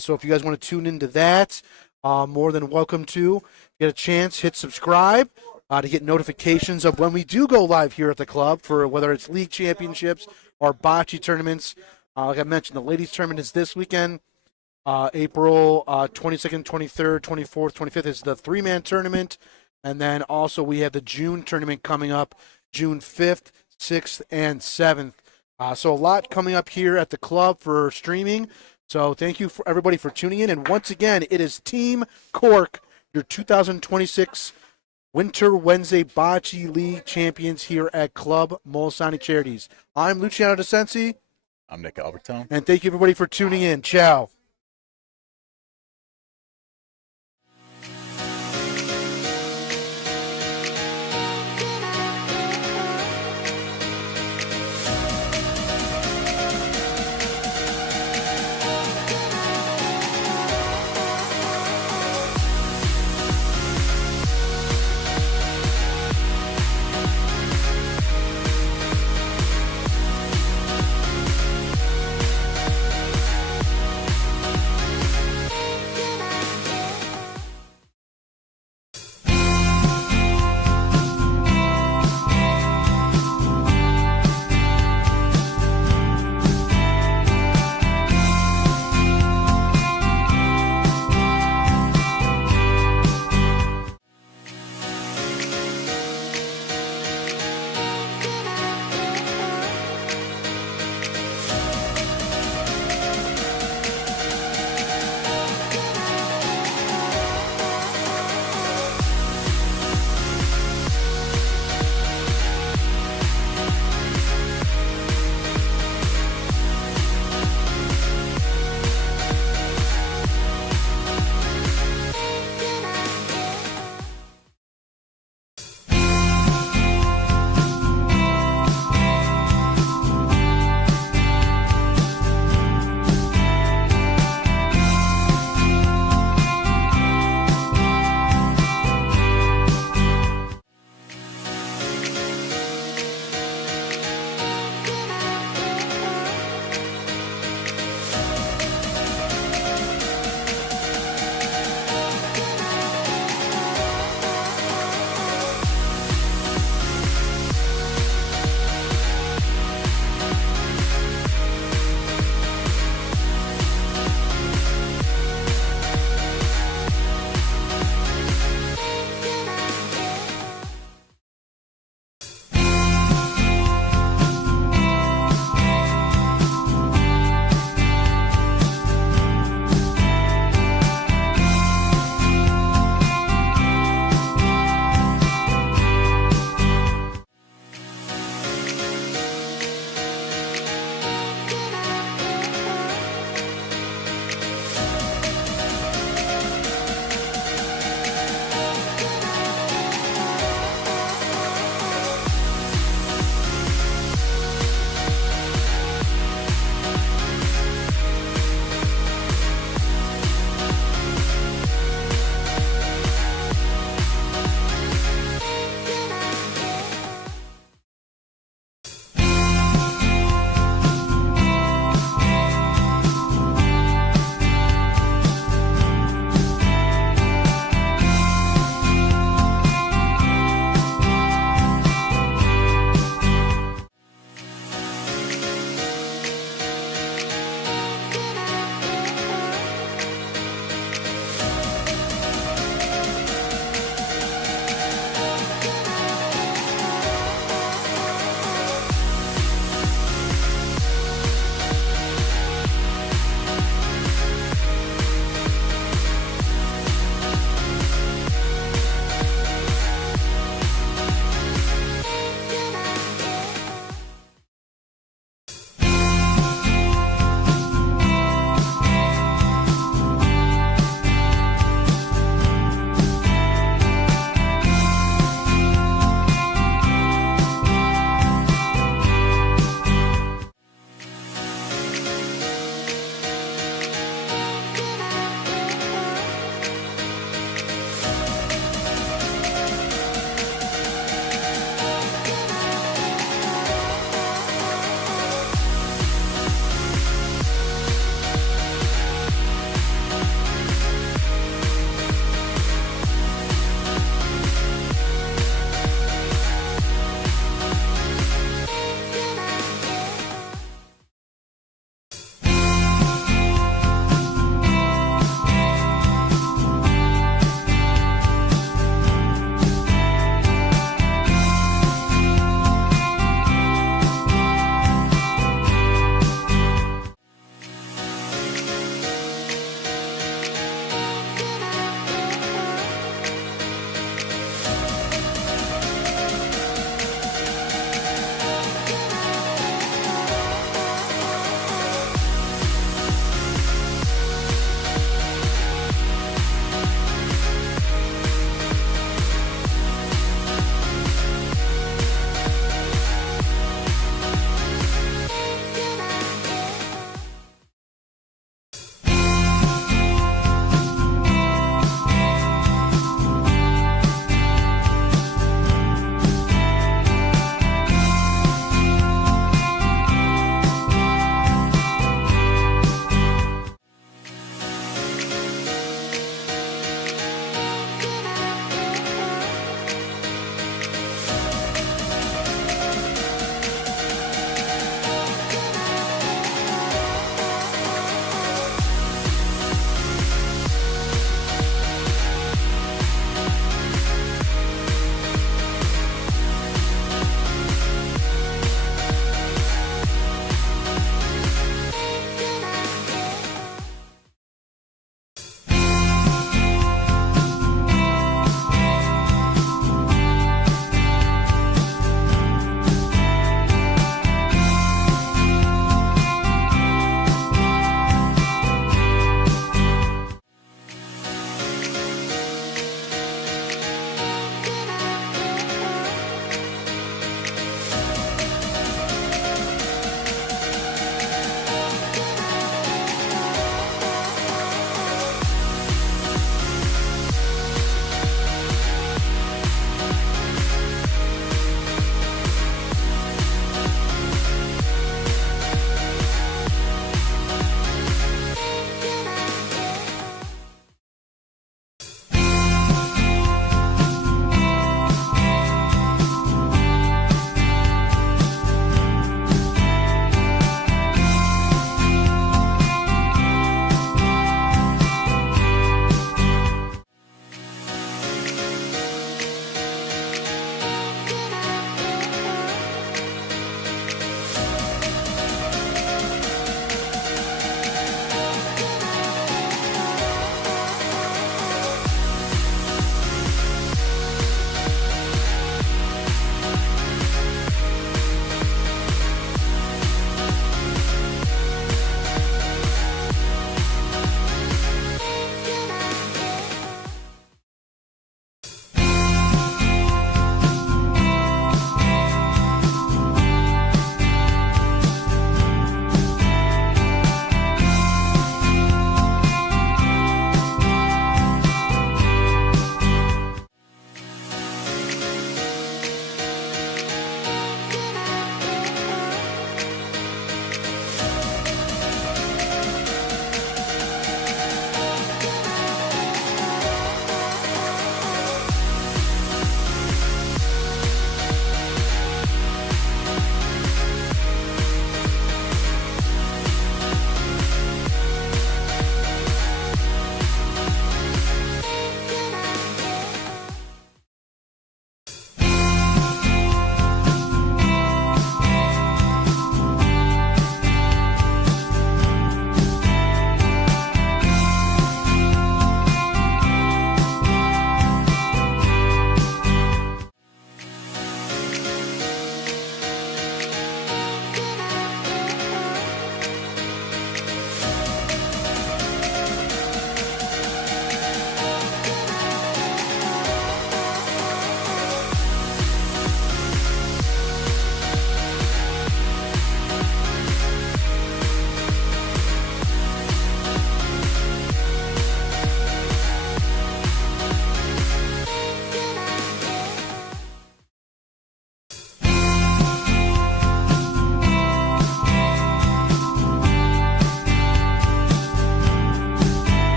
So if you guys want to tune into that, more than welcome to. Get a chance, hit subscribe to get notifications of when we do go live here at the club for whether it's league championships or bocce tournaments. Like I mentioned, the ladies tournament is this weekend. April 22nd, 23rd, 24th, 25th is the 3-man tournament. And then also we have the June tournament coming up, June 5th, 6th, and 7th. So a lot coming up here at the club for streaming. So thank you for everybody for tuning in. And once again, it is Team Cork, your 2026 Winter Wednesday Bocce League champions here at Club Molisani Charities. I'm Luciano DeCensi. I'm Nick Albertone. And thank you everybody for tuning in. Ciao.